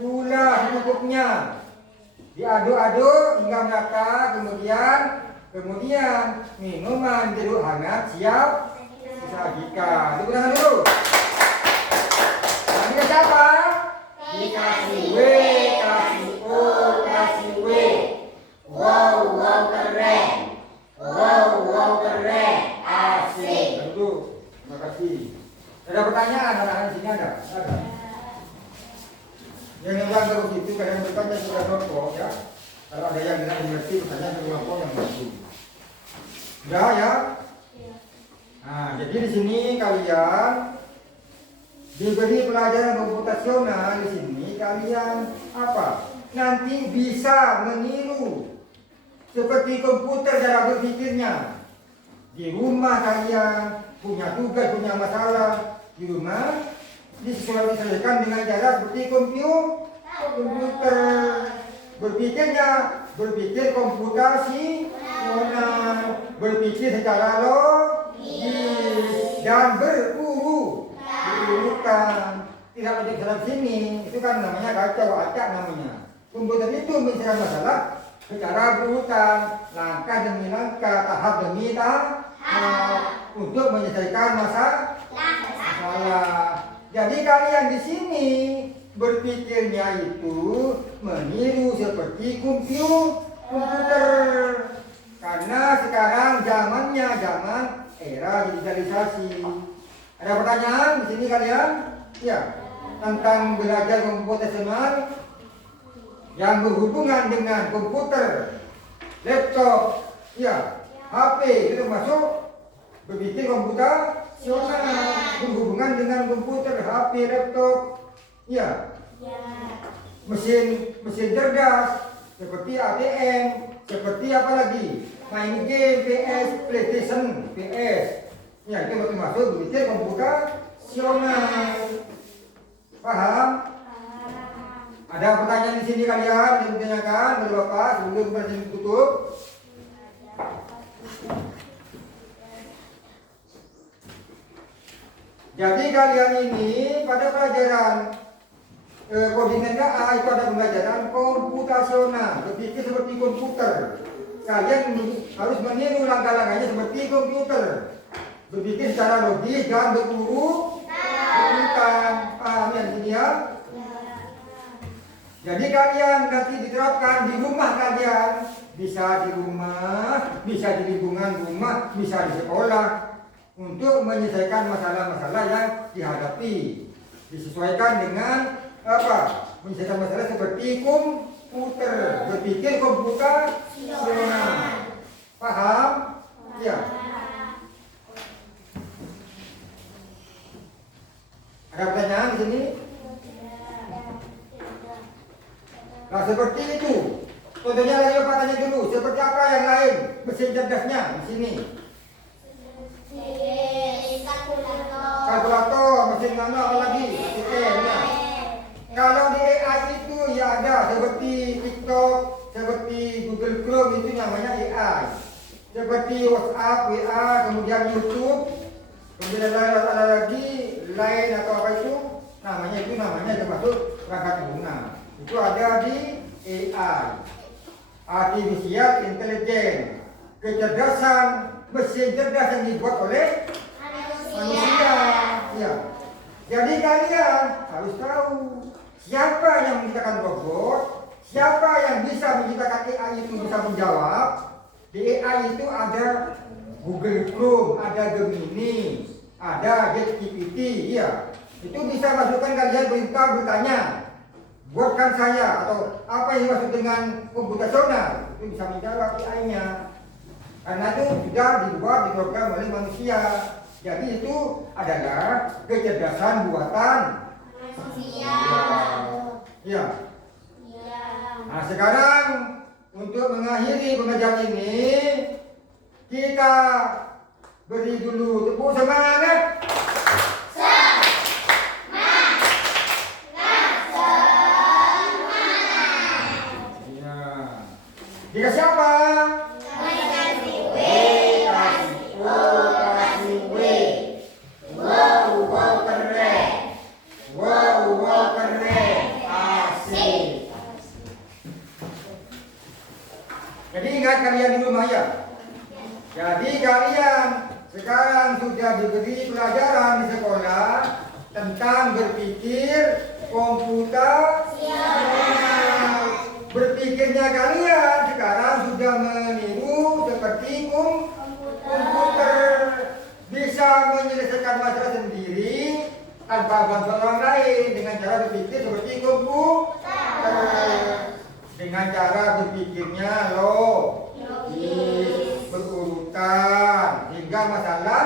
gula secukupnya. Diaduk-aduk hingga merata, kemudian minuman jeruk hangat siap disajikan. Tepuk tangan dulu. Nah, dikasih apa? Dikasih W, kasih O, kasih W. Wow, keren. Wow, keren. Asik. Dulu. Terima kasih. Ada pertanyaan anak-anak di sini ada? Ada. Yang bilang terus itu kalian bertanya sudah kelompok ya. Kalau ada yang tidak mengerti bertanya ke kelompok yang baru. Sudah ya? Nah, jadi di sini kalian diberi pelajaran komputasional. Di sini kalian apa? Nanti bisa meniru seperti komputer cara berpikirnya. Di rumah kalian punya tugas, punya masalah di rumah, disesuaikan dengan cara seperti komputer. Berpikir komputasional, berpikir secara logis dan berurutan. Tidak ada dalam sini, itu kan namanya kacau, acak namanya. Komputer itu menyelesaikan masalah secara berurutan, langkah demi langkah, tahap demi tahap untuk menyelesaikan masalah. Jadi kalian di sini berpikirnya itu meniru seperti komputer. Karena sekarang zamannya zaman era digitalisasi. Ada pertanyaan di sini kalian? Ya, tentang belajar komputasional yang berhubungan dengan komputer, laptop, ya, HP itu masuk berpikir komputasional berhubungan dengan komputer, HP, laptop, ya, mesin cerdas seperti ATM, seperti apa lagi, main game, PS, PlayStation, PS, ya itu masuk berpikir komputasional. Paham? Ada pertanyaan di sini kalian yang ditanyakan dari Bapak sebelum pertanyaan tutup? Jadi kalian ini pada pelajaran koordinatnya A itu ada pembelajaran komputasional, berpikir seperti komputer. Kalian harus meniru langkah-langkahnya seperti komputer, berpikir secara logis dan berurutan. Paham ya di sini ya? Jadi kalian nanti diterapkan di rumah kalian, bisa di rumah, bisa di lingkungan rumah, bisa di sekolah, untuk menyelesaikan masalah-masalah yang dihadapi, disesuaikan dengan apa? menyelesaikan masalah seperti komputer, berpikir komputasional. Paham? Ya. Ada pertanyaan di sini? Nah, seperti itu. Contohnya lagi Bapak tanya dulu, seperti apa yang lain mesin cerdasnya di sini? Kalkulator, mesin nano apa lagi? Mesin ya. Kalau di AI itu ya ada seperti TikTok, seperti Google Chrome itu namanya AI. Seperti WhatsApp, WA, kemudian YouTube, kemudian ada lagi lain atau apa itu namanya termasuk perangkat lunak. Itu ada di AI, artificial intelligence, kecerdasan mesin cerdas yang dibuat oleh manusia. Ya. Jadi kalian harus tahu siapa yang menciptakan robot, siapa yang bisa menciptakan AI itu bisa menjawab. Di AI itu ada Google Chrome, ada Gemini, ada ChatGPT, ya. Itu bisa masukkan kalian bertanya, buatkan saya atau apa yang dimaksud dengan komputasional, itu bisa menjawab AI-nya. Karena itu sudah dibuat, diprogram oleh manusia. Jadi itu adalah kecerdasan buatan Manusia. Ya. Nah, sekarang untuk mengakhiri pengajian ini kita beri dulu tepuk semangat. Ya. Jika siapa? Kasih W. Wow, keren. Wow, keren. Asik. Jadi ingat kalian di rumah ya. Jadi kalian sekarang sudah diberi pelajaran di sekolah tentang berpikir komputasional. Berpikirnya kalian sekarang sudah meniru seperti komputer, bisa menyelesaikan masalah sendiri tanpa bantuan orang lain dengan cara berpikir seperti komputer. Dengan cara berpikirnya logis, berurutan, hingga masalah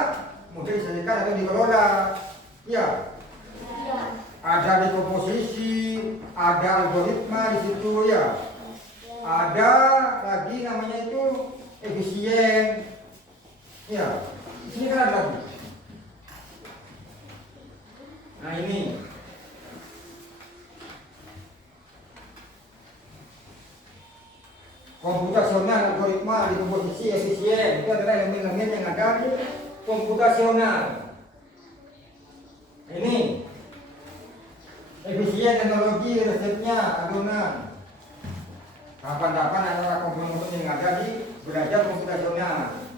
mudah diselesaikan atau dikelola. Ya. Ada dekomposisi, ada algoritma di situ ya. Ada lagi namanya itu efisien. Ya. Di sini kan ada lagi. Nah ini. Komputasional, algoritma, dekomposisi, efisien. Itu adalah elemen-elemen yang ada di komputasional. Ini efisien teknologi, resepnya, adonan. Tahapan-tahapan antara komponen yang ada di belajar komputasional.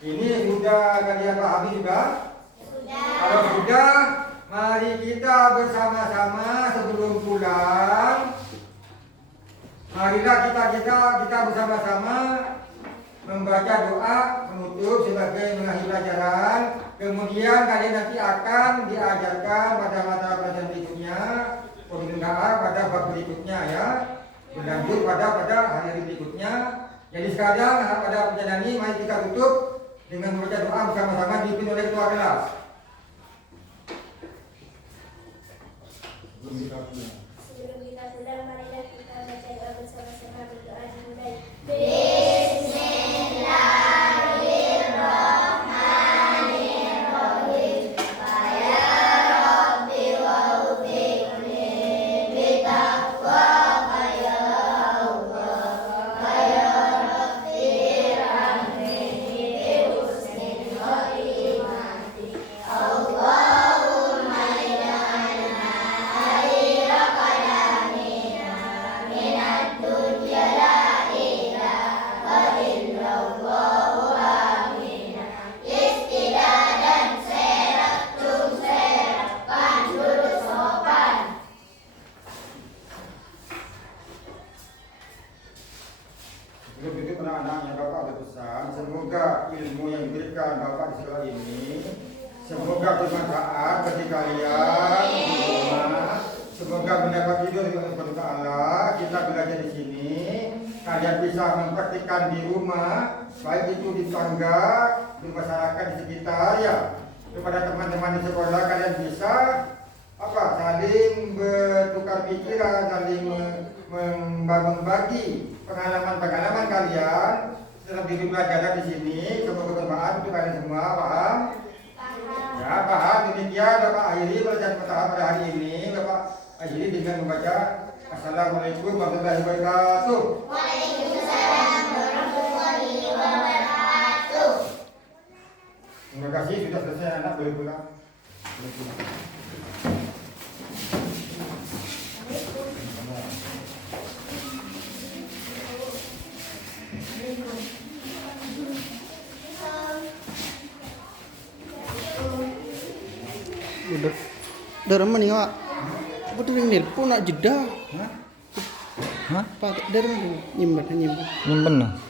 Ini sudah kalian pahami juga? Sudah. Kalau sudah, mari kita bersama-sama sebelum pulang. Marilah kita bersama-sama membaca doa menutup sebagai mengakhiri pelajaran. Kemudian kalian nanti akan diajarkan pada mata pelajaran berikutnya, pembinaan pada bab berikutnya ya. Berlanjut pada hari berikutnya. Jadi sekarang pada pelajaran ini mari kita tutup dengan membaca doa bersama-sama dipimpin oleh ketua kelas. Sebelum kita pulang, marilah kita baca doa bersama-sama. Berdoa dimulai. Sebelum itu anak-anaknya Bapak ada pesan, semoga ilmu yang diberikan Bapak di sekolah ini semoga bermanfaat bagi kalian di rumah. Semoga mendapat ridho dari Allah Taala. Kita belajar di sini. Kalian bisa mempraktikkan di rumah, baik itu di tangga, di masyarakat di sekitar ya. Kepada teman-teman di sekolah kalian bisa saling bertukar pikiran, saling membagi pengalaman-pengalaman kalian dalam diri belajar di sini. Semoga bermanfaat untuk kalian semua. Paham? Ya, paham. Demikian Bapak akhiri pelajaran pertama pada hari ini. Bapak akhiri dengan membaca Assalamualaikum warahmatullahi wabarakatuh. Waalaikumsalam warahmatullahi wabarakatuh. Terima kasih sudah selesai, anak boleh pulang. Boleh pulang. Udah dari mana ya? Betul yang nelpon nak jeda. Hah? Pakai dari mana? Nyimpen. Nyimpen nah.